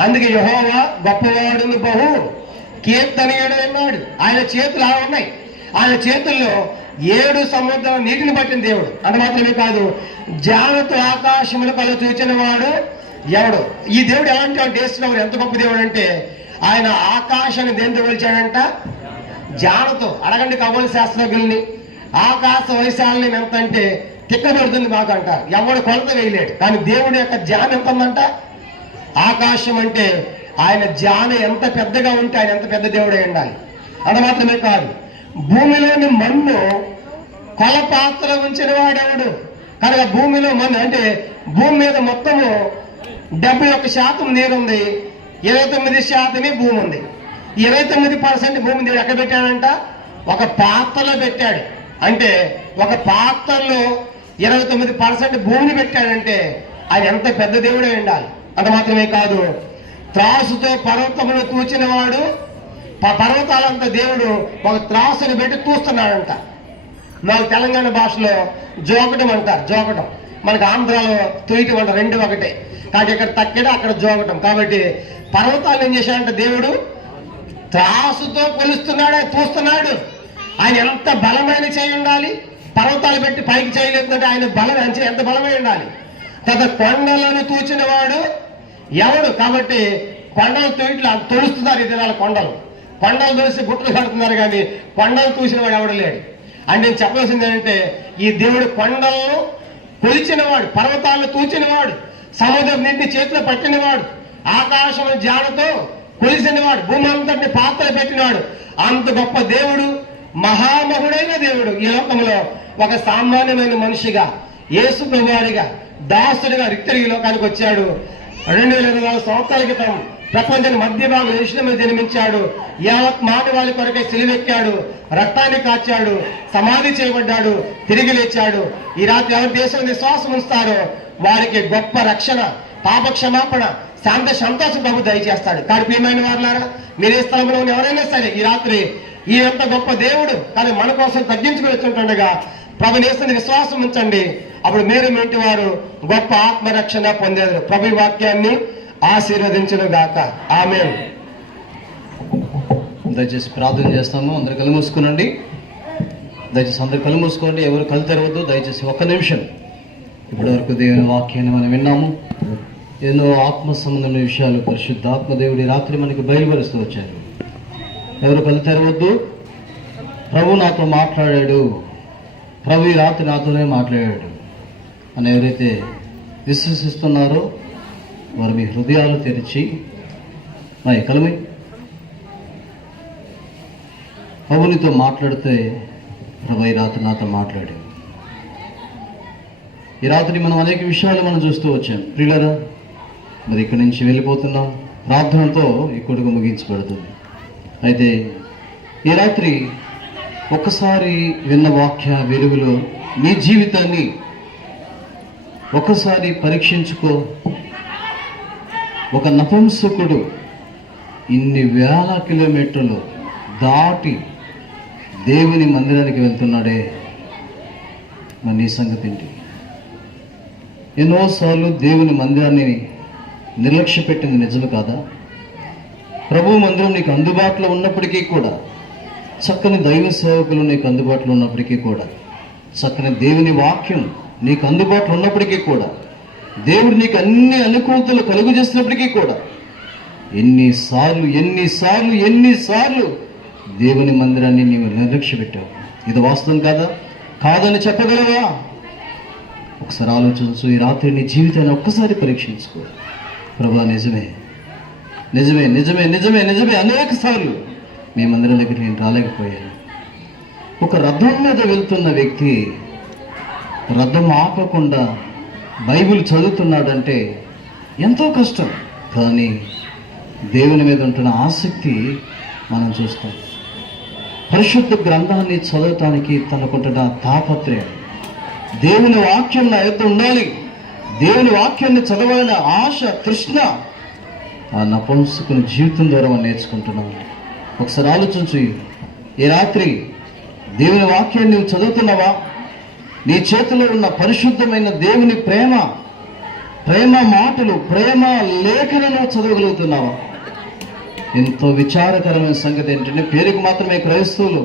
అందుకే యెహోవా గొప్పవాడును బహు కీర్తనీయుడు అన్నాడు. ఆయన చేతులు అలా ఉన్నాయి. ఆయన చేతుల్లో 7 సముద్రాల నీటిని పట్టిన దేవుడు. అంత మాత్రమే కాదు, జానతో ఆకాశములు కల చూచిన వాడు ఎవడు? ఈ దేవుడు ఎలాంటి వాడు? చేస్తున్నవాడు ఎంత గొప్ప దేవుడు అంటే ఆయన ఆకాశాన్ని దేంతో కొలిచాడంట? జానతో. అడగండి ఖగోళ శాస్త్రజ్ఞుల్ని, ఆకాశ వైశాల్యం ఎంత అంటే తిక్కబడుతుంది మాకు అంటారు. ఎవడు కొలత వేయలేడు. కానీ దేవుడి యొక్క జ్ఞానం ఎంత ఉందంట? ఆకాశం అంటే ఆయన జ్ఞానం ఎంత పెద్దగా ఉంటే ఆయన ఎంత పెద్ద దేవుడై ఉండాలి. అంత మాత్రమే కాదు, భూమిలోని మన్ను కొలపాత్ర ఉంచిన వాడెవడు? కనుక భూమిలో మన్ను అంటే భూమి మీద మొత్తము 71% నీరుంది, 29% భూమి ఉంది. 29% భూమి దేవుడు ఎక్కడ పెట్టాడంట? ఒక పాత్రలో పెట్టాడు. అంటే ఒక పాత్రలో 29% భూమిని పెట్టాడంటే ఆయన ఎంత పెద్ద దేవుడే ఉండాలి. అంత మాత్రమే కాదు, త్రాసుతో పర్వతములు తూచిన వాడు, పర్వతాలంతా దేవుడు ఒక త్రాసుని పెట్టి తూస్తున్నాడంట. నాకు తెలంగాణ భాషలో జోకటం అంటారు. జోకటం మనకు ఆంధ్రాలో తూయటం అంటారు. 2 ఒకటే. కానీ ఇక్కడ తక్కిడ, అక్కడ జోకటం. కాబట్టి పర్వతాలు ఏం చేశాడంటే దేవుడు త్రాసుతో కొలుస్తున్నాడు, తూస్తున్నాడు. ఆయన ఎంత బలమైన చేయి ఉండాలి. పర్వతాలు పెట్టి పైకి చేయలేదంటే ఆయన బలం ఎంత బలమై ఉండాలి. తర్వాత కొండలను తూచిన వాడు ఎవడు? కాబట్టి కొండలు తూయిట్లా తొలుస్తున్నారు ఈ దినాల. కొండలు తొలిసి గుట్టలు కడుతున్నారు, కానీ కొండలు తూసిన వాడు ఎవడు లేడు. అంటే నేను చెప్పవలసింది ఏంటంటే, ఈ దేవుడు కొండలను కొలిచినవాడు, పర్వతాలను తూచినవాడు, సముద్రం నీటిని చేతిలో పట్టినవాడు, ఆకాశం జాడతో కొలిసినవాడు, భూమి అంతటిని పాత్ర పెట్టినవాడు, అంత గొప్ప దేవుడు, మహామహుడైన దేవుడు ఈ లోకంలో ఒక సామాన్యమైన మనిషిగా, యేసు ప్రభువారిగా, దాసుడిగా రిక్తుడు ఈ లోకానికి వచ్చాడు. 2024 సంవత్సరాల క్రితం ప్రపంచాన్ని మధ్య భాగం ఏషియా జన్మించాడు. యావత్ మానవాళి కొరకై సిలువెక్కాడు, రక్తాన్ని కాచాడు, సమాధి చేయబడ్డాడు, తిరిగి లేచాడు. ఈ రాత్రి ఎవరి దేశం విశ్వాసం ఉంచుతారో వారికి గొప్ప రక్షణ, పాప క్షమాపణ, శాంత సంతోషం ప్రభు దయచేస్తాడు. కానీ ప్రియమైన వారులారా, మీరే స్థలంలో ఉన్న ఎవరైనా సరే ఈ రాత్రి ఈ ఎంత గొప్ప దేవుడు కానీ మన కోసం తగ్గించుకుని వచ్చుంటుండగా ప్రభు నేస్తున్న విశ్వాసం ఉంచండి. అప్పుడు మీరు మీ ఇంటి వారు గొప్ప ఆత్మరక్షణ పొందేది. ప్రభు వాక్యాన్ని ఆశీర్వదించును గాక. ఆమేన్. దయచేసి ప్రార్థన చేస్తాము. అందరు కళ్ళు మూసుకునండి. దయచేసి అందరు కళ్ళు మూసుకోండి. ఎవరు కళ్ళు తెరవద్దు. దయచేసి ఒక్క నిమిషం. ఇప్పటివరకు దేవుని వాక్యాన్ని మనం విన్నాము. ఎన్నో ఆత్మ సంబంధమైన విషయాలు పరిశుద్ధాత్మ దేవుడి రాత్రి మనకి బయలుపరుస్తూ వచ్చారు. ఎవరు కళ్ళు తెరవద్దు. ప్రభు నాతో మాట్లాడాడు, ప్రభు ఈ రాత్రి నాతోనే మాట్లాడాడు అని ఎవరైతే విశ్వసిస్తున్నారో వారు మీ హృదయాలు తెరిచి కలమి ప్రభునితో మాట్లాడితే ప్రభు ఈ రాత్రి నాతో మాట్లాడాడు. ఈ రాత్రి మనం అనేక విషయాలు మనం చూస్తూ వచ్చాం. ప్రియులారా, మరి ఇక్కడి నుంచి వెళ్ళిపోతున్నాం. ప్రార్థనతో ఈ కొడుకు ముగించబడుతుంది. అయితే ఈ రాత్రి ఒక్కసారి విన్న వాక్య వెలుగులో నీ జీవితాన్ని ఒక్కసారి పరీక్షించుకో. ఒక నపుంసకుడు ఇన్ని వేల కిలోమీటర్లు దాటి దేవుని మందిరానికి వెళ్తున్నాడే, మరి నీ సంగతి ఏంటి? ఎన్నోసార్లు దేవుని మందిరాన్ని నిర్లక్ష్య పెట్టింది నిజమే కాదా? ప్రభు మందిరం నీకు అందుబాటులో ఉన్నప్పటికీ కూడా, చక్కని దైవ సేవకులు నీకు అందుబాటులో ఉన్నప్పటికీ కూడా, చక్కని దేవుని వాక్యం నీకు అందుబాటులో ఉన్నప్పటికీ కూడా, దేవుడు నీకు అన్ని అనుకూలతలు కలుగు చేసినప్పటికీ కూడా ఎన్నిసార్లు ఎన్నిసార్లు ఎన్నిసార్లు దేవుని మందిరాన్ని నీవు నిర్లక్ష్య పెట్టావు. ఇది వాస్తవం కాదా? కాదని చెప్పగలవా? ఒకసారి ఆలోచించు. ఈ రాత్రి నీ జీవితాన్ని ఒక్కసారి పరీక్షించుకో. ప్రభా, నిజమే నిజమే నిజమే నిజమే నిజమే అనేక సార్లు మీ మందిరం దగ్గరికి నేను రాలేకపోయాను. ఒక రథం మీద వెళ్తున్న వ్యక్తి రథం ఆపకుండా బైబిల్ చదువుతున్నాడంటే ఎంతో కష్టం. కానీ దేవుని మీద ఉంటున్న ఆసక్తి మనం చూస్తాం. పరిశుద్ధ గ్రంథాన్ని చదవటానికి తనకుంటున్న తాపత్రయం, దేవుని వాక్యం నా యొద్ద ఉండాలి, దేవుని వాక్యాన్ని చదవాలనే ఆశ, తృష్ణ ఆ నపుంసకుని జీవితం ద్వారా మనం నేర్చుకుంటున్నాం. ఒకసారి ఆలోచించు. ఈ రాత్రి దేవుని వాక్యాన్ని నువ్వు చదువుతున్నావా? నీ చేతిలో ఉన్న పరిశుద్ధమైన దేవుని ప్రేమ మాటలు, ప్రేమ లేఖలను చదవగలుగుతున్నావా? ఎంతో విచారకరమైన సంగతి ఏంటంటే, పేరుకు మాత్రమే క్రైస్తవులు,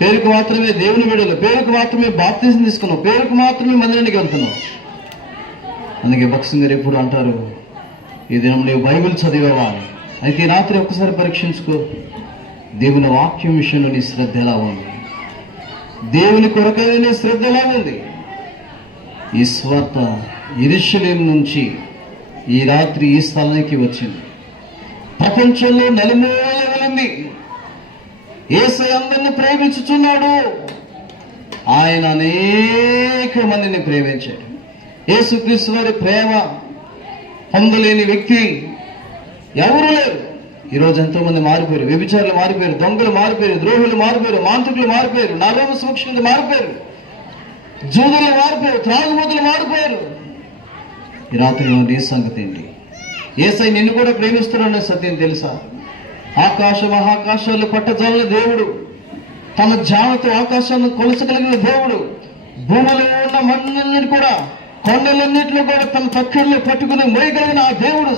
పేరుకు మాత్రమే దేవుని బిడ్డలు, పేరుకు మాత్రమే బాప్తిజం తీసుకున్నావు, పేరుకు మాత్రమే మందిరానికి వెళ్తున్నావు. అందుకే భక్సింగ్ గారు ఎప్పుడు అంటారు, ఈ దినం నీవు బైబిల్ చదివావా అని. అయితే ఈ రాత్రి ఒక్కసారి పరీక్షించుకో. దేవుని వాక్యం విషయంలో నీ శ్రద్ధ ఎలా ఉంది? దేవుని కొరకైన నీ శ్రద్ధ ఎలా ఉంది? ఈ స్వార్థ యెరూషలేము నుంచి ఈ రాత్రి ఈ స్థలానికి వచ్చింది. ప్రపంచంలో నలుమూల వెళ్ళింది. యేసయ్య అందరిని ప్రేమించుచున్నాడు. ఆయన అనేక మందిని ప్రేమించాడు. యేసుక్రీస్తు వారి ప్రేమ పొందలేని వ్యక్తి ఎవరు లేరు. ఈరోజు ఎంతో మంది మారిపోయారు. వ్యభిచారులు మారిపోయారు, దొంగలు మారిపోయారు, ద్రోహులు మారిపోయారు, మాంత్రికులు మారిపోయారు, నరమ సూక్ష్మలు మారిపోయారు, జూదులు మారిపోయారు, త్రాగుబోతులు మారిపోయారు. ఈ రాత్రి నీ సంగతి ఏంటి? యేసయ్య నిన్ను కూడా ప్రేమిస్తున్నాడనే సత్యం తెలుసా? ఆకాశ మహాకాశాలు పట్టజాల దేవుడు, తన జానతో ఆకాశాన్ని కొలసగలిగిన దేవుడు, భూమిలో ఉన్న మన్నన్నిటి కూడా, కొండలన్నింటిలో కూడా తన పక్కల్లో పట్టుకుని మోయగలిగిన ఆ దేవుడు,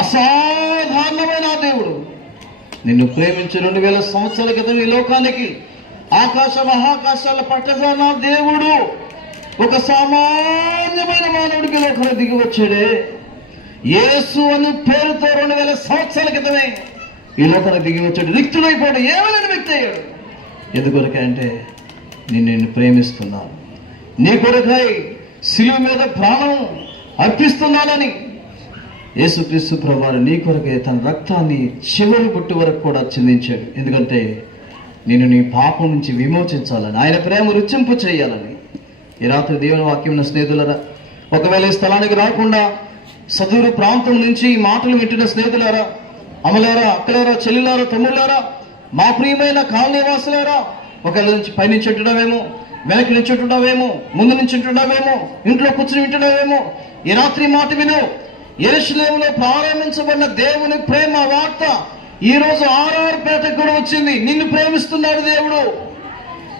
అసాధారణమైన ఆ దేవుడు నిన్ను ప్రేమించి 2000 సంవత్సరాల క్రితం ఈ లోకానికి ఆకాశ మహాకాశాల పట్టజాల దేవుడు ఒక సామాన్యమైన మానవుడికి లోకంలో దిగి వచ్చాడే. యేసు అని పేరుతో 2000 సంవత్సరాల క్రితమే ఈ లోకానికి దిగి వచ్చాడు. రిక్తుడైపోయాడు, ఏమైనా వ్యక్తి అయ్యాడు. ఎందుకొరకే అంటే నేను నిన్ను ప్రేమిస్తున్నాను. నీ కొరకై శిలువ మీద ప్రాణం అర్పిస్తున్నానని యేసుక్రీస్తు ప్రభువారు నీ కొరకే తన రక్తాన్ని చివరి బొట్టు వరకు కూడా చిందించాడు. ఎందుకంటే నేను నీ పాపం నుంచి విమోచించాలని, ఆయన ప్రేమ రుచింపు చేయాలని. ఈ రాత్రి దేవుని వాక్యం ఉన్న స్నేహితులరా, ఒకవేళ ఈ స్థలానికి రాకుండా సదూరు ప్రాంతం నుంచి ఈ మాటలు వింటున్న స్నేహితులారా, అమ్మలారా, అక్కలారా, చెల్లిలారా, తమ్ముళ్ళారా, మా ప్రియమైన కాలనీవాసులారా, ఒకవేళ నుంచి పైనుంచి ఉంటున్నావేమో, వెనక్కి నుంచి ఉంటున్నావేమో, ముందు నుంచి ఉంటున్నావేమో, ఇంట్లో కూర్చుని వింటున్నావేమో, ఈ రాత్రి మాట విను. యెరూషలేములో ప్రారంభించబడిన దేవుని ప్రేమ వార్త ఈ రోజు ఆర్ఆర్పేటకు కూడా వచ్చింది. నిన్ను ప్రేమిస్తున్నాడు దేవుడు.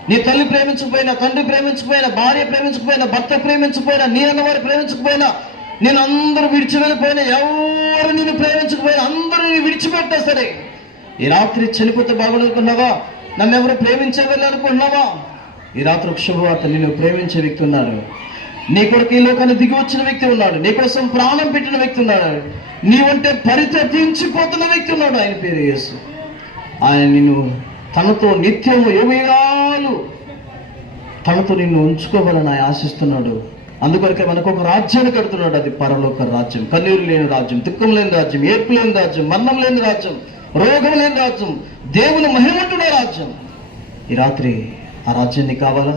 నీ తల్లి ప్రేమించకపోయినా, తండ్రి ప్రేమించకపోయినా, భార్య ప్రేమించకపోయినా, భర్త ప్రేమించకపోయినా, నీ అన్నవారు ప్రేమించకపోయినా, నేను అందరూ విడిచి వెళ్ళిపోయినా, ఎవరు నిన్ను ప్రేమించకపోయినా అందరూ నేను విడిచిపెట్టా సరే, ఈ రాత్రి చనిపోతే బాగుండుకున్నావా? నన్ను ఎవరు ప్రేమించే వెళ్ళాలనుకుంటున్నావా? ఈ రాత్రి ఒక శుభవార్త, నిన్ను ప్రేమించే వ్యక్తి ఉన్నారు. నీ కొరకు ఈ లోకాన్ని దిగి వచ్చిన వ్యక్తి ఉన్నాడు. నీ కోసం ప్రాణం పెట్టిన వ్యక్తి ఉన్నాడు. నీవంటే పరితపించిపోతున్న వ్యక్తి ఉన్నాడు. ఆయన పేరు యేసు. ఆయన నిన్ను తనతో నిత్యము యుగాలు తనతో నిన్ను ఉంచుకోవాలని ఆయన ఆశిస్తున్నాడు. అందుకొరకే మనకు ఒక రాజ్యాన్ని కడుతున్నాడు. అది పరలోక రాజ్యం, కన్నీరు లేని రాజ్యం, దుఃఖం లేని రాజ్యం, ఏర్పు లేని రాజ్యం, మరణం లేని రాజ్యం, రోగం లేని రాజ్యం, దేవుని మహిమంటున్న రాజ్యం. ఈ రాత్రి ఆ రాజ్యం నీకు కావాలా?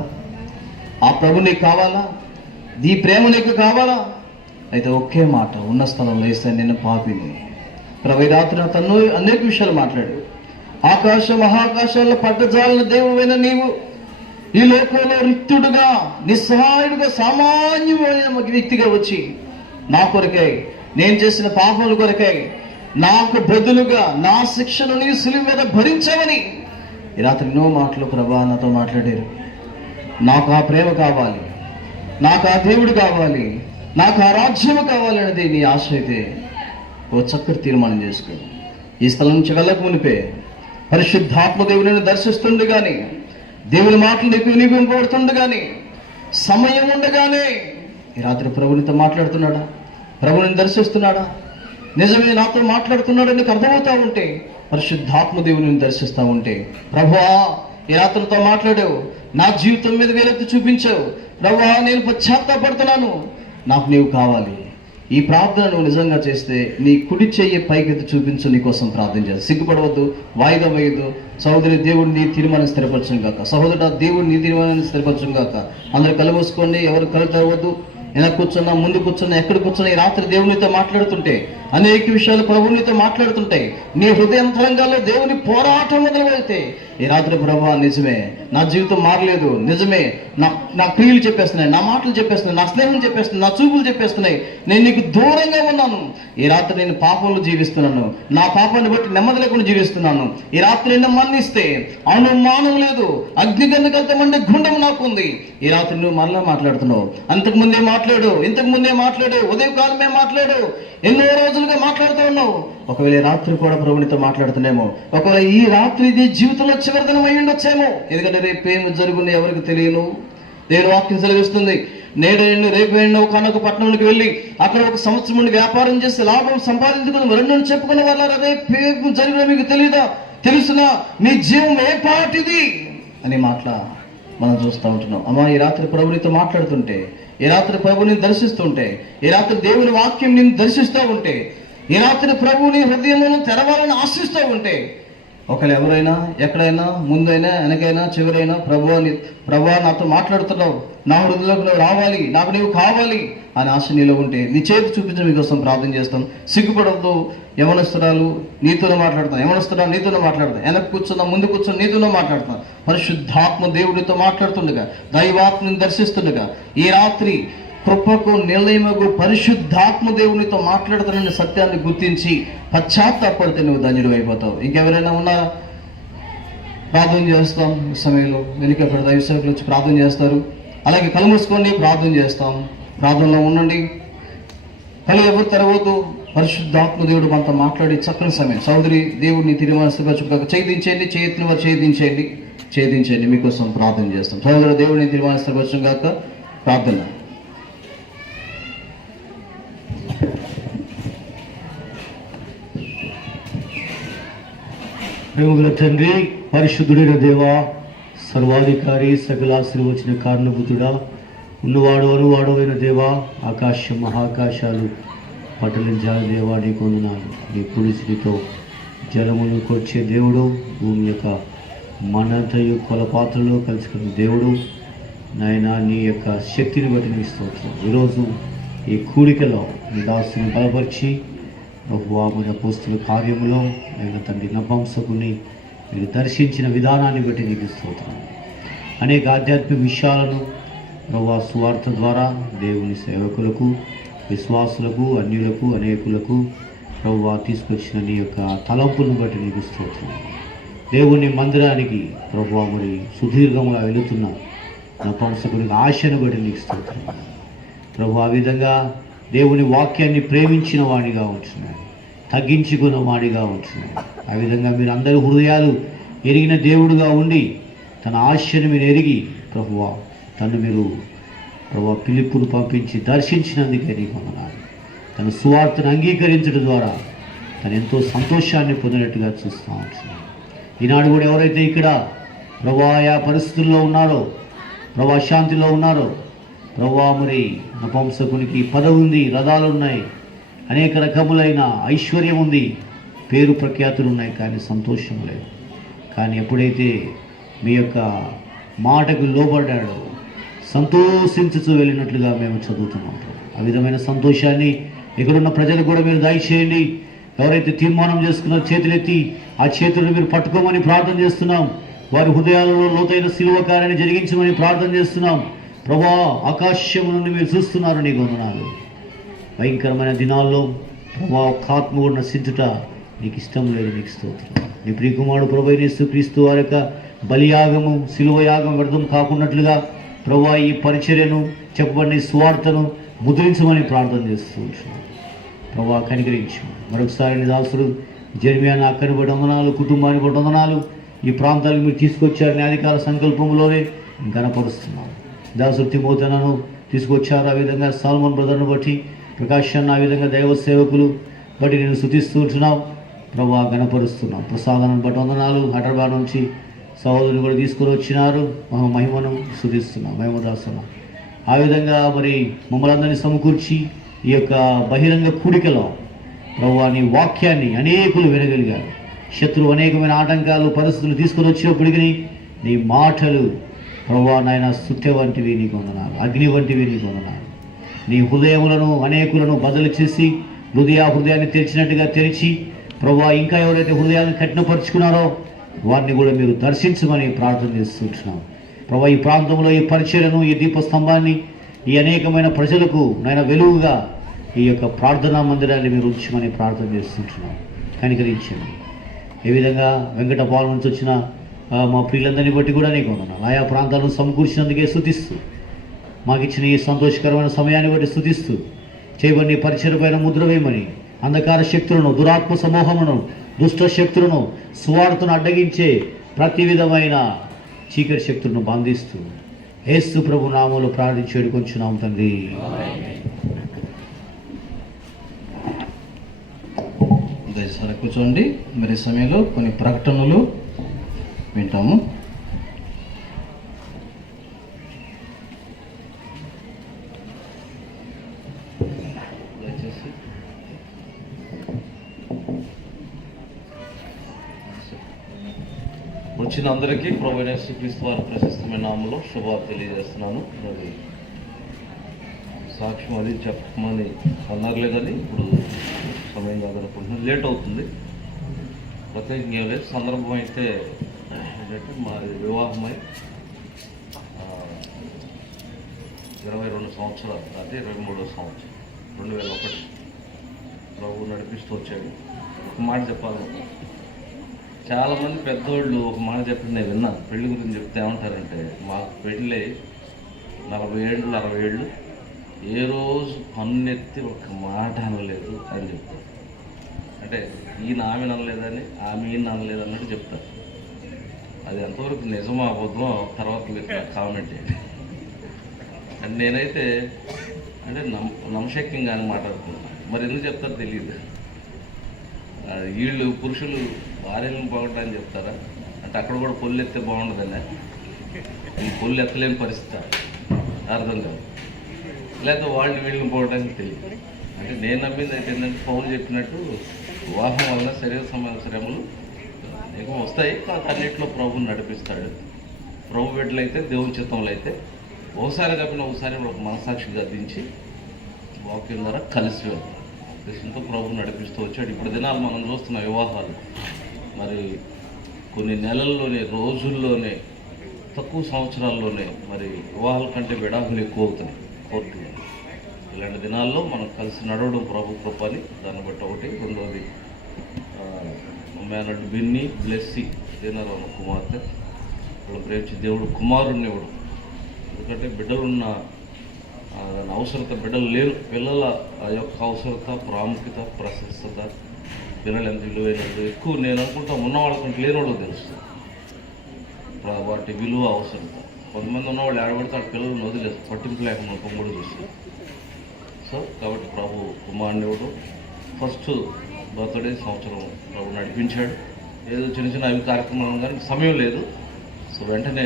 ఆ ప్రభు నీకు కావాలా? ఈ ప్రేమ నీకు కావాలా? అయితే ఒకే మాట, ఉన్న స్థలంలో వేస్తే నిన్ను పాపిని. ప్రభు ఈ రాత్రి తను అనేక విషయాలు మాట్లాడు. ఆకాశ మహాకాశాల్లో పడ్డజాలిన దేవుడైన నీవు ఈ లోకంలో రిక్తుడుగా, నిస్సహాయుడుగా, సామాన్యమైన వ్యక్తిగా వచ్చి నా కొరకై, నేను చేసిన పాపముల కొరకై, నాకు బదులుగా నా శిక్షను నీ సిలువ మీద భరించావని ఈ రాత్రి ఎన్నో మాటలు ప్రభా నాతో మాట్లాడారు. నాకు ఆ ప్రేమ కావాలి, నాకు ఆ దేవుడు కావాలి, నాకు ఆ రాజ్యం కావాలి అనేది నీ ఆశ అయితే ఓ చక్కటి తీర్మానం చేసుకో. ఈ స్థలం నుంచి వెళ్ళక మునిపే పరిశుద్ధాత్మ దేవుడిని దర్శిస్తుండే కానీ, దేవుని మాటలు నీకు వినిపింపబడుతుండే కానీ, సమయం ఉండగానే ఈ రాత్రి ప్రభునితో మాట్లాడుతున్నాడా? ప్రభుని దర్శిస్తున్నాడా? నిజమే నాతో మాట్లాడుతున్నాడు నీకు అర్థమవుతా ఉంటే, పరిశుద్ధాత్మ దేవుని దర్శిస్తూ ఉంటే, ప్రభువా ఈ రాత్రితో మాట్లాడావు, నా జీవితం మీద వేలెత్తి చూపించావు, ప్రభువా నేను పశ్చాత్తాపడుతున్నాను, నాకు నీవు కావాలి. ఈ ప్రార్థన నువ్వు నిజంగా చేస్తే నీ కుడి చెయ్యి పైకెత్తి చూపించు, నీకోసం ప్రార్థన చేస్తా. సిగ్గుపడవద్దు, వాయిదా వేయద్దు. సహోదరి దేవుడు నీ తీర్మానం స్థిరపరచం కాక, సహోదరుడు దేవుడు నీ తీర్మానాన్ని స్థిరపరచం కాక. అందరు కళ్ళు మూసుకోండి, ఎవరు కళ్ళు తెరవద్దు. వెనక కూర్చున్నా, ముందు కూర్చున్నా, ఎక్కడ కూర్చున్నా ఈ రాత్రి దేవునితో మాట్లాడుతుంటే, అనేక విషయాలు ప్రభువునితో మాట్లాడుతుంటాయి. నీ హృదయంతరంగాల్లో దేవుని పోరాటం మొదలైతే ఈ రాత్రి ప్రభువా నిజమే నా జీవితం మారలేదు, నిజమే నా క్రియలు చెప్పేస్తున్నాయి, నా మాటలు చెప్పేస్తున్నాయి, నా స్నేహం చెప్పేస్తున్నాయి, నా చూపులు చెప్పేస్తున్నాయి, నేను నీకు దూరంగా ఉన్నాను. ఈ రాత్రి నేను పాపంలో జీవిస్తున్నాను, నా పాపాన్ని బట్టి నెమ్మది లేకుండా జీవిస్తున్నాను. ఈ రాత్రి నిన్ను మన్నిస్తే అనుమానం లేదు, అగ్నిగంధకంతమండే గుండం నాకు ఉంది. ఈ రాత్రి నువ్వు మరలా మాట్లాడుతున్నావు. అంతకుముందే మాట్లాడు, ఇంతకు ముందే మాట్లాడు, ఉదయకాలమే మాట్లాడు, ఎన్నో రోజులుగా మాట్లాడుతూ ఉన్నావు. ఒకవేళ రాత్రి కూడా ప్రభునితో మాట్లాడుతున్నామో, ఒకవేళ ఈ రాత్రి ఇది జీవితంలో చివరి దినం అయి ఉండొచ్చేమో. ఎందుకంటే రేపు ఏమి జరుగుంది ఎవరికి తెలియను. దేవుని వాక్యం సెలవిస్తుంది, నేడు రేపు నువ్వు కనక పట్టణంలోకి వెళ్ళి అక్కడ ఒక సంవత్సరం నుండి వ్యాపారం చేసి లాభం సంపాదించుకుని రెండు చెప్పుకునే వాళ్ళ రేపు జరిగిన మీకు తెలియదా? తెలుసునా మీ జీవం ఏ పాటిది అని మాట్లా మనం చూస్తూ ఉంటున్నాం. అమ్మా ఈ రాత్రి ప్రభునితో మాట్లాడుతుంటే, ఈ రాత్రి ప్రభుని దర్శిస్తుంటే, ఈ రాత్రి దేవుని వాక్యం నిన్ను దర్శిస్తూ ఉంటే, ఈ రాత్రి ప్రభుని హృదయంలో తెరవాలని ఆశిస్తూ ఉంటే, ఒకవేళ ఎవరైనా ఎక్కడైనా ముందైనా వెనకైనా చివరైనా ప్రభువా నాతో మాట్లాడుతున్నావు, నా హృదయంలోకి నువ్వు రావాలి, నాకు నీవు కావాలి అని ఆశ నీలో ఉంటే నీ చేతి చూపించడం మీకోసం ప్రార్థన చేస్తాం. సిగ్గుపడద్దు. యవనస్తురాలు నీతోనే మాట్లాడతాం, యవనస్తురాలు నీతోనే మాట్లాడతాం, వెనక కూర్చున్నా, ముందు కూర్చొని నీతోనే మాట్లాడతాం. పరిశుద్ధాత్మ దేవుడితో మాట్లాడుతుండగా, దైవాత్మని దర్శిస్తుండగా ఈ రాత్రి కృపకు నిలయమగు పరిశుద్ధాత్మ దేవునితో మాట్లాడుతున్న సత్యాన్ని గుర్తించి పశ్చాత్తాపడితే నువ్వు ధన్యుడు అయిపోతావు. ఇంకెవరైనా ఉన్నారా? ప్రార్థన చేస్తాం. ఈ సమయంలో వెనుక దైవ సేవకులు వచ్చి ప్రార్థన చేస్తారు. అలాగే కళ్ళు మూసుకొని ప్రార్థన చేస్తాం. ప్రార్థనలో ఉండండి, కళ్ళు ఎవరు తెరవద్దు. పరిశుద్ధాత్మ దేవుడు మనతో మాట్లాడి చక్కని సమయం. సహోదరి దేవుడిని తీర్మానిస్తూ ఛేదించండి, చేయత్ని వారు ఛేదించండి, మీకోసం ప్రార్థన చేస్తాం. సహోదరు దేవుడిని తీర్మానిస్తూ కాక ప్రార్థన. ప్రేమగల తండ్రి, పరిశుద్ధుడైన దేవ, సర్వాధికారి, సకల ఆశీర్వచన కారణభూతుడా, ఉన్నవాడు అనువాడమైన దేవా, ఆకాశం మహాకాశాలు పట్టలించాలి దేవా, నీ కొందనాలు. నీ పులిసితో జలమును కొచ్చే దేవుడు, భూమి యొక్క మనంతయు కొలపాత్రలో కలుసుకున్న దేవుడు నాయన, నీ యొక్క శక్తిని బట్టి నీకు స్తోత్రం. ఈరోజు ఈ కూడికలో నీ దాసుని బలపరిచి మన పోస్తుల కార్యములో ఆయన తండ్రి నపంసకుని మీరు దర్శించిన విధానాన్ని బట్టి నీకు స్తోత్రం. అనేక ఆధ్యాత్మిక విషయాలను ప్రభువా సువార్త ద్వారా దేవుని సేవకులకు, విశ్వాసులకు, అన్యులకు, అనేకులకు ప్రభువా తీసుకొచ్చిన నీ యొక్క తలంపులను బట్టి నీకు స్తోత్రం. దేవుని మందిరానికి ప్రభువా మరి సుదీర్ఘంగా వెళుతున్న నపంసకునికి ఆశను బట్టి నీకు స్తోత్రం ప్రభు. ఆ విధంగా దేవుని వాక్యాన్ని ప్రేమించిన వాడిగా ఉంటున్నాడు, తగ్గించుకున్న వాడిగా ఉంటున్నాడు. ఆ విధంగా మీరు అందరి హృదయాలు ఎరిగిన దేవుడుగా ఉండి తన ఆశను మీరు ఎరిగి ప్రభువా తను మీరు ప్రభువా పిలుపును పంపించి దర్శించినందుకే నీకు వందనాలు. తన సువార్తను అంగీకరించడం ద్వారా తను ఎంతో సంతోషాన్ని పొందినట్టుగా చూస్తూ ఉంటున్నాడు. ఈనాడు కూడా ఎవరైతే ఇక్కడ ప్రభువా ఆయా పరిస్థితుల్లో ఉన్నారో, ప్రభువా శాంతిలో ఉన్నారో, ప్రభువా మరి నపంసకునికి పదవి ఉంది, రథాలు ఉన్నాయి, అనేక రకములైన ఐశ్వర్యం ఉంది, పేరు ప్రఖ్యాతులు ఉన్నాయి, కానీ సంతోషం లేదు. కానీ ఎప్పుడైతే మీ యొక్క మాటకు లోబడ్డాడో సంతోషించుతూ వెళ్ళినట్లుగా మేము చదువుతున్నాం. ఆ విధమైన సంతోషాన్ని ఇక్కడున్న ప్రజలకు కూడా మీరు దయచేయండి. ఎవరైతే తీర్మానం చేసుకున్నారో చేతులెత్తి ఆ చేతులను మీరు పట్టుకోమని ప్రార్థన చేస్తున్నాం. వారి హృదయాలలో లోతైన శిలువ కార్యాన్ని జరిగించమని ప్రార్థన చేస్తున్నాం. ప్రభా, ఆకాశం నుండి మీరు చూస్తున్నారు, నీకు వందనాలు. భయంకరమైన దినాల్లో ప్రభా ఆత్మ కూడా నశించుట నీకు ఇష్టం లేదు, నీకు స్తోత్రం. నీ ప్రియకుమారుడు ప్రభు యేసుక్రీస్తు వారి యొక్క బలియాగము, శిలువ యాగం వ్యర్థం కాకున్నట్లుగా ప్రభా ఈ పరిచర్యను చెప్పబడిన స్వార్థను ముద్రించమని ప్రార్థన చేస్తూ ఉంటున్నాను. ప్రభా కనికరించు. మరొకసారి నీ దాసుడు జెర్మియాను అక్కని బట్టి వందనాలు, కుటుంబాన్ని బట్టి వందనాలు. ఈ ప్రాంతాలకు మీరు తీసుకొచ్చారు, నీ అధికార సంకల్పంలోనే గణపరుస్తున్నాను. దాసుడు తిమోతిను తీసుకొచ్చారు. ఆ విధంగా సాల్మన్ బ్రదర్ను బట్టి, ప్రకాశాన్ని ఆ విధంగా దైవ సేవకులు బట్టి నేను స్తుతిస్తూ ఉంటున్నావు ప్రభా, గణపరుస్తున్నాం. ప్రసాదాన్ని బట్టి వందనాలు. హైదరాబాద్ నుంచి సహోదరుని కూడా తీసుకొని వచ్చినారు, మహిమను స్తుతిస్తున్నాం, మహిమదాస్తున్నాం. ఆ విధంగా మరి మమ్మల్ని అందరినీ సమకూర్చి ఈ యొక్క బహిరంగ కూడికలో ప్రభువా నీ వాక్యాన్ని అనేకులు వినగలిగారు. శత్రువు అనేకమైన ఆటంకాలు, పరిస్థితులు తీసుకొని వచ్చినప్పటికీ నీ మాటలు ప్రభువా నాయన సుత్య వంటివి నీకు వందనాలు, అగ్ని వంటివి నీకు వందనాలు. నీ హృదయములను అనేకులను బదులు చేసి హృదయాన్ని తెరిచినట్టుగా తెరిచి ప్రభువా ఇంకా ఎవరైతే హృదయాన్ని కఠినపరుచుకున్నారో వారిని కూడా మీరు దర్శించమని ప్రార్థన చేస్తుంటున్నాం. ప్రభా ఈ ప్రాంతంలో ఈ పరిచర్యను, ఈ దీపస్తంభాన్ని, ఈ అనేకమైన ప్రజలకు నాయన వెలుగుగా ఈ యొక్క ప్రార్థనా మందిరాన్ని మీరు ఉంచమని ప్రార్థన చేస్తుంటున్నాం. కనికరించండి. ఏ విధంగా వెంకటపాలెం నుంచి వచ్చిన మా ప్రియులందరినీ బట్టి కూడా నీకు వందనాలు. ఆయా ప్రాంతాలను సమకూర్చినందుకే స్తుతిస్తూ, మాకు ఇచ్చిన ఈ సంతోషకరమైన సమయాన్ని బట్టి స్తుతిస్తూ, చేయబడిన ఈ పరిచర్య పైన ముద్ర వేయమని అంధకార శక్తులను, దురాత్మ సమూహమును, దుష్ట శక్తులను, స్వార్థను అడ్డగించే ప్రతి విధమైన చీకటి శక్తులను బంధిస్తూ యేసు ప్రభు నామములో ప్రార్థించి వేడుకొంచున్నాం తండ్రి. దయచేసి కూర్చోండి. మరి ఈ సమయంలో కొన్ని ప్రకటనలు వింటాము. దయచేసి వచ్చిన అందరికీ ప్రభువైన యేసుక్రీస్తు వారి ప్రశస్తమైన నామములో శుభాలు తెలియజేస్తున్నాను. మరి సాక్ష్యం అది చెప్పమని అన్నారు లేదని ఇప్పుడు సమయం కాదనుకుంటున్నాను, లేట్ అవుతుంది. ప్రత్యేకంగా ఏం లేదు. సందర్భం అయితే ఏంటంటే మాది వివాహమై 22 సంవత్సరాలు, అంటే 23వ సంవత్సరం 2001 ప్రభు నడిపిస్తూ వచ్చాడు. ఒక మాట చెప్పాలి, చాలామంది పెద్దవాళ్ళు ఒక మాట చెప్పింది నేను విన్నాను. పెళ్లి గురించి చెప్తే ఏమంటారంటే, మాకు పెళ్ళి 40 ఏళ్ళు 60 ఏళ్ళు ఏ రోజు పన్నెత్తి ఒక మాట అనలేదు అని చెప్తారు. అంటే ఈయన ఆమెను అనలేదని, ఆమె ఈయన అనలేదు అన్నట్టు చెప్తారు. అది ఎంతవరకు నిజమో అబద్ధమో తర్వాత మీరు కామెంట్ చేయండి. అండ్ నేనైతే అంటే నమ్మశక్యంగానే మాట్లాడుతున్నాను. మరి ఎందుకు చెప్తారో తెలియదు. వీళ్ళు పురుషులు భార్యలను బాగుంటాయని చెప్తారా అంటే అక్కడ కూడా పొల్లు ఎత్తే బాగుండదనే, ఈ పొల్లు ఎత్తలేని పరిస్థితి అర్థం కాదు. లేకపోతే వాళ్ళు వీళ్ళని పోవడానికి తెలియదు. అంటే నేను నమ్మింది అయితే ఏంటంటే పౌలు చెప్పినట్టు వివాహం వలన శరీర సంబంధ శ్రమలు ఎక్కువ వస్తాయి, కాకపోతే అన్నింటిలో ప్రభువుని నడిపిస్తాడు. ప్రభు బిడ్డలైతే దేవుని చిత్తంలో అయితే ఒకసారి కాకుండా ఒకసారి ఒక మనసాక్షి గద్దించి వాక్యం ద్వారా కలిసి వెళ్తాం. కృష్ణతో ప్రభువుని నడిపిస్తూ వచ్చాడు. ఇప్పుడు దినాలు మనం చూస్తున్న వివాహాలు మరి కొన్ని నెలల్లోనే, రోజుల్లోనే, తక్కువ సంవత్సరాల్లోనే మరి వివాహాల కంటే విడాకులు ఎక్కువ అవుతున్నాయి కోర్టులో. ఇలాంటి దినాల్లో మనం కలిసి నడవడం ప్రభు కృపని. దాన్ని బట్టి ఒకటి. రెండవది మేనడ్ బిన్ని బ్లెస్సి తినరు అన్న కుమార్తె ఇప్పుడు ప్రేమించి దేవుడు కుమారుణ్ణి ఇవ్వడం. ఎందుకంటే బిడ్డలున్న దాని అవసరత, బిడ్డలు లేరు పిల్లల ఆ యొక్క అవసరత, ప్రాముఖ్యత, ప్రశస్తత, పిల్లలు ఎంత విలువైనది ఎక్కువ నేను అనుకుంటా ఉన్నవాళ్ళకంటే లేని వాళ్ళకి తెలుస్తుంది వాటి విలువ, అవసరత. కొంతమంది ఉన్నవాళ్ళు ఆడబడితే ఆ పిల్లలను వదిలేదు, పట్టింపు లేకుండా పొంగుడు చూస్తారు. సో కాబట్టి ప్రభు కుమారుని ఇవ్వడం. ఫస్ట్ బర్త్డే సంవత్సరం ప్రభు నడిపించాడు. ఏదో చిన్న చిన్న అవి కార్యక్రమాలు కానీ సమయం లేదు. సో వెంటనే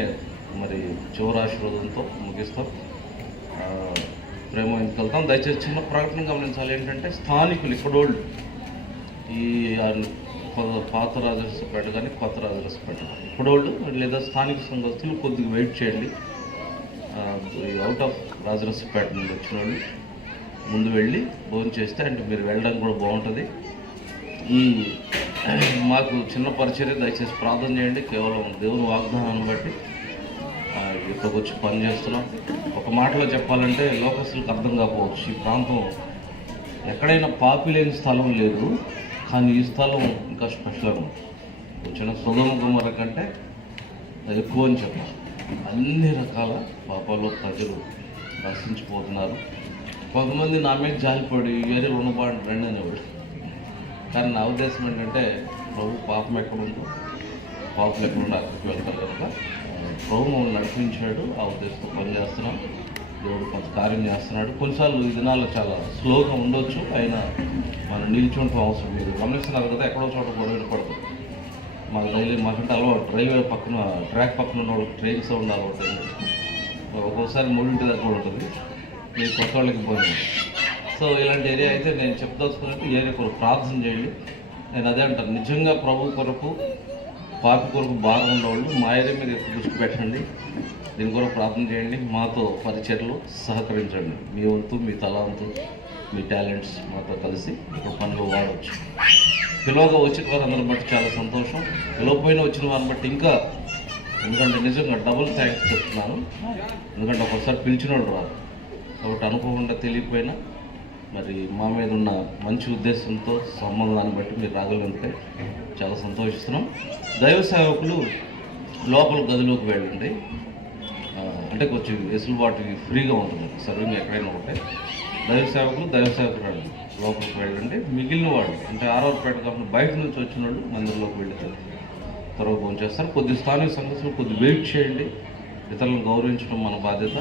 మరి చివరి ఆశీర్వాదంతో ముగిస్తాం. ప్రేమ ఎందుకు వెళ్తాం. దయచేసి చిన్న ప్రకటన గమనించాలి. ఏంటంటే స్థానికులు ఇక్కడోళ్ళు ఈ పాత రాజరసపేట కానీ కొత్త రాజరసపేట ఇక్కడోళ్ళు లేదా స్థానిక సంఘస్థులు కొద్దిగా వెయిట్ చేయండి. అవుట్ ఆఫ్ రాజరసపేట నుండి వచ్చిన వాళ్ళు ముందు వెళ్ళి భోజనం చేస్తే అంటే మీరు వెళ్ళడానికి కూడా బాగుంటుంది. ఈ మాకు చిన్న పరిచర్య దయచేసి ప్రార్థన చేయండి. కేవలం దేవుని వాగ్దానాన్ని బట్టి ఇక్కడికి వచ్చి పని చేస్తున్నాం. ఒక మాటలో చెప్పాలంటే లోకస్తులకు అర్థం కాకపోవచ్చు, ఈ ప్రాంతం ఎక్కడైనా పాపి లేని స్థలం లేదు, కానీ ఈ స్థలం ఇంకా స్పెషల్గా ఉంది. చిన్న సొదమ గుమ్మర కంటే ఎక్కువ అని చెప్పాలి. అన్ని రకాల పాపాల్లో ప్రజలు నశించిపోతున్నారు. కొంతమంది నా మీద జాలిపడి వేరే రుణపాటు రండి అనేవాడు. కానీ నా ఉద్దేశం ఏంటంటే ప్రభు పాపం ఎక్కడుందో పాపం ఎక్కడుండో అక్కడికి వెళ్తారు కనుక ప్రభు మమ్మల్ని నడిపించాడు. ఆ ఉద్దేశంతో పనిచేస్తున్నాం. దేవుడు కొంత కార్యం చేస్తున్నాడు. కొన్నిసార్లు ఈ దినాల్లో చాలా స్లోగా ఉండొచ్చు, అయినా మనం నిల్చుంటాం అవసరం. మీరు గమనిస్తున్నారు కదా, ఎక్కడో చోట గొడవలు పడుతుంది. మాకు మాకంటే అలవాటు, రైల్వే పక్కన ట్రాక్ పక్కన ఉన్న వాళ్ళకి ట్రైన్ సౌండ్ అలవాటు. ఒక్కొక్కసారి 3 దాకా ఉంటుంది, మీరు కొత్త వాళ్ళకి పోయింది. సో ఇలాంటి ఏరియా అయితే నేను చెప్పదలుచుకున్నట్టు ఏరియా కొరకు ప్రార్థన చేయండి. నేను అదే అంటాను, నిజంగా ప్రభు కొరకు, పాపి కొరకు భారం ఉన్నవాళ్ళు మా ఏరియా మీద ఎక్కువ దృష్టి పెట్టండి. దీని కొరకు ప్రార్థన చేయండి. మాతో పరిచర్లు సహకరించండి. మీ వంతు, మీ తలాంతు, మీ టాలెంట్స్ మాతో కలిసి ఇక్కడ పనులు వాడవచ్చు. పిలువగా వచ్చిన వారందరిని బట్టి చాలా సంతోషం. పిలవపోయినా వచ్చిన వారిని బట్టి ఇంకా, ఎందుకంటే నిజంగా డబుల్ థ్యాంక్స్ చెప్తున్నాను. ఎందుకంటే ఒకసారి పిలిచినోడు రాదు, కాబట్టి అనుకోకుండా తెలియకపోయినా మరి మా మీద ఉన్న మంచి ఉద్దేశంతో సంబంధాన్ని బట్టి మీరు రాగలిగితే చాలా సంతోషిస్తున్నాం. దైవ సేవకులు లోపల గదిలోకి వెళ్ళండి. అంటే కొంచెం వెసులుబాటు ఫ్రీగా ఉంటుంది, సర్వింగ్ ఎక్కడైనా ఉంటే. దైవ సేవకులు లోపలికి వెళ్ళండి. మిగిలిన వాడు అంటే 6వ పేట కాకుండా బయట నుంచి వచ్చిన వాళ్ళు మందిరంలోకి వెళ్తే త్వరగా భోజనం చేస్తారు. కొద్ది స్థానిక సంఘటనలు కొద్ది వెయిట్ చేయండి. ఇతరులను గౌరవించడం మన బాధ్యత.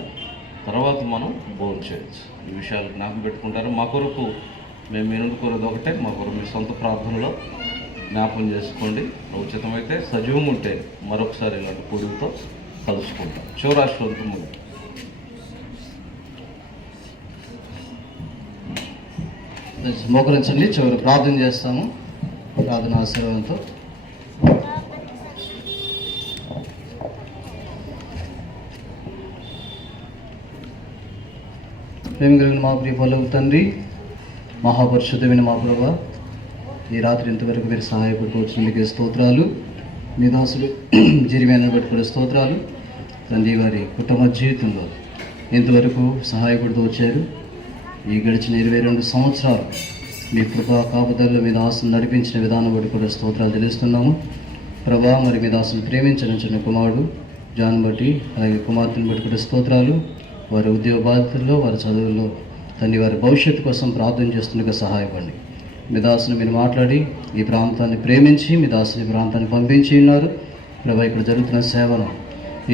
తర్వాత మనం భోజనం చేయొచ్చు. ఈ విషయాలు జ్ఞాపకం పెట్టుకుంటారు. మా కొరకు మేము ఎన్నుకోరేది ఒకటే, మా కొరకు మీ సొంత ప్రార్థనలో జ్ఞాపకం చేసుకోండి. ఉచితమైతే సజీవం ఉంటే మరొకసారి ఇలాంటి కూడులతో కలుసుకుంటాం. చివరాశ్వంతం ముందు మోకరించండి. చివరి ప్రార్థన చేస్తాము. ప్రార్థన ఆశీర్వాదంతో ప్రేమ కలిగిన మా ప్రియ పలువు తండ్రి, మహాపరిశుద్ధమైన మా ప్రభా, ఈ రాత్రి ఇంతవరకు మీరు సహాయపడుకోవచ్చు. మీకే స్తోత్రాలు. మీ దాసులు జరిమైన బట్టి కూడా స్తోత్రాలు. తండ్రి వారి కుటుంబ జీవితంలో ఇంతవరకు సహాయపడుతూ వచ్చారు. ఈ గడిచిన 22 సంవత్సరాలు మీ కృపా కాపుదల్లో మీ దాసును నడిపించిన విధానం బట్టి కూడా స్తోత్రాలు తెలుస్తున్నాము. ప్రభా, మరి మీ దాసును ప్రేమించిన చిన్న కుమారుడు జాన్ బట్టి, అలాగే కుమార్తెను బట్టి కూడా స్తోత్రాలు. వారి ఉద్యోగ బాధ్యతల్లో, వారి చదువుల్లో తండ్రి వారి భవిష్యత్తు కోసం ప్రార్థన చేస్తుండగా సహాయపడండి. మీ దాసుని మీరు మాట్లాడి ఈ ప్రాంతాన్ని ప్రేమించి మీ దాసుని ప్రాంతాన్ని పంపించి ఉన్నారు. ప్రభా, ఇక్కడ జరుగుతున్న సేవను,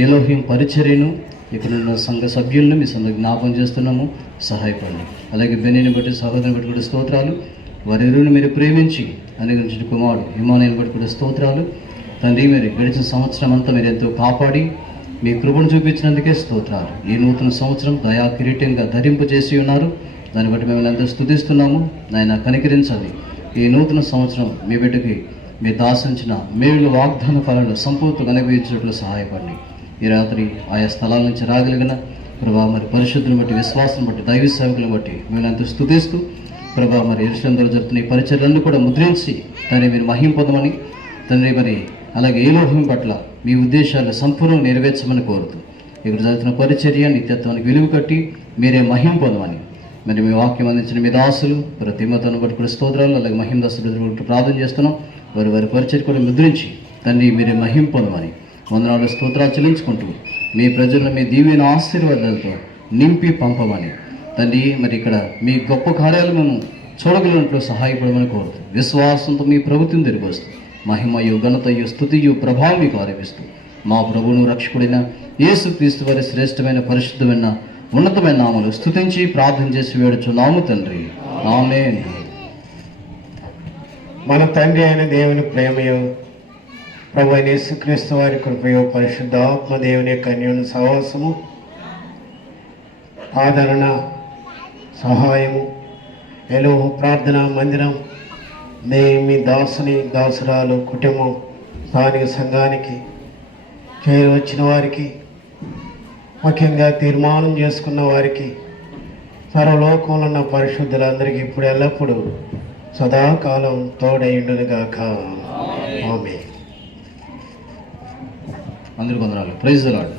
ఏలోహిం పరిచర్యను, ఇక్కడున్న సంఘ సభ్యులను మీ సంఘ జ్ఞాపం చేస్తున్నాము. సహాయపడండి. అలాగే బెన్నీని బట్టి, సహోదరుని బట్టి కూడా స్తోత్రాలు. వారి ఇరువుని మీరు ప్రేమించి అనుగ్రహించిన కుమారుడు హిమానీని బట్టి కూడా స్తోత్రాలు. తండ్రి, మీరు గడిచిన సంవత్సరం అంతా మీరు ఎంతో కాపాడి మీ కృపను చూపించినందుకే స్తోత్రాలు. ఈ నూతన సంవత్సరం దయా కిరీటంగా ధరింపజేసి ఉన్నారు. దాన్ని బట్టి మేము ఎంతో స్తుతిస్తున్నాము. నాయన కనికరించండి. ఈ నూతన సంవత్సరం మీ బిడ్డకి మీ దాసించిన మేలు వాగ్దాన ఫలాలు సంపూర్తిగా అనుభవించినట్లు సహాయపడండి. ఈ రాత్రి ఆయా స్థలాల నుంచి రాగలిగిన ప్రభా మరి పరిశుద్ధుని బట్టి, విశ్వాసం బట్టి, దైవ సేవకులను బట్టి మేము ఎంతో స్తుతిస్తూ ప్రభా మరి ఎరుసలేములో జరుగుతున్న ఈ పరిచర్లన్నీ కూడా ముద్రించి దాన్ని మీరు మహిమ పొందమని తండ్రి, మరి అలాగే ఏలోహిం పట్ల మీ ఉద్దేశాలు సంపూర్ణంగా నెరవేర్చమని కోరుతూ ఇక్కడ జరుగుతున్న పరిచర్య నిత్యత్వానికి విలువ కట్టి మీరే మహిమ పొందమని మరి మీ వాక్యం అందించిన మీ దాసులు ప్రతి మతాన్ని బట్టి కూడా స్తోత్రాలు, అలాగే మహిమ దాసులు ప్రార్థన చేస్తున్నాం. వారి పరిచర్య కూడా ముద్రించి తండ్రి మీరే మహిమ పొందమని వందనాలు స్తోత్రాలు చెల్లించుకుంటూ మీ ప్రజలను మీ దీవెన ఆశీర్వాదాలతో నింపి పంపమని తండ్రి, మరి ఇక్కడ మీ గొప్ప కార్యాలు మేము చూడగలిగినట్లు సహాయపడమని కోరుతూ విశ్వాసంతో మీ ప్రభుత్వం తిరిగి వస్తూ మహిమయు ఘనతయు స్తుతియు ప్రభావం మీకు ఆరోపిస్తూ మా ప్రభువును రక్షకుడైన యేసుక్రీస్తు వారి శ్రేష్టమైన పరిశుద్ధమైన ఉన్నతమైన నామలు స్తుతించి ప్రార్థన చేసి వేడుచున్నాము తండ్రి. ఆమేన్. మన తండ్రి అయిన దేవుని ప్రేమయో, ప్రభు అయిన యేసుక్రీస్తు వారి కృపయో, పరిశుద్ధాత్మ దేవుని యొక్క అన్యోన్య సహవాసము, ఆదరణ, సహాయము, ఎలువ ప్రార్థనా మందిరం మీ దాసుని దాసురాలు కుటుంబం స్థానిక సంఘానికి చేరువచ్చిన వారికి, ముఖ్యంగా తీర్మానం చేసుకున్న వారికి, సర్వలోకంలో ఉన్న పరిశుద్ధులందరికీ ఇప్పుడు ఎల్లప్పుడూ సదాకాలం తోడైండునుగాక. ఆమేన్. అందరికీ వందనాలు. Praise the lord.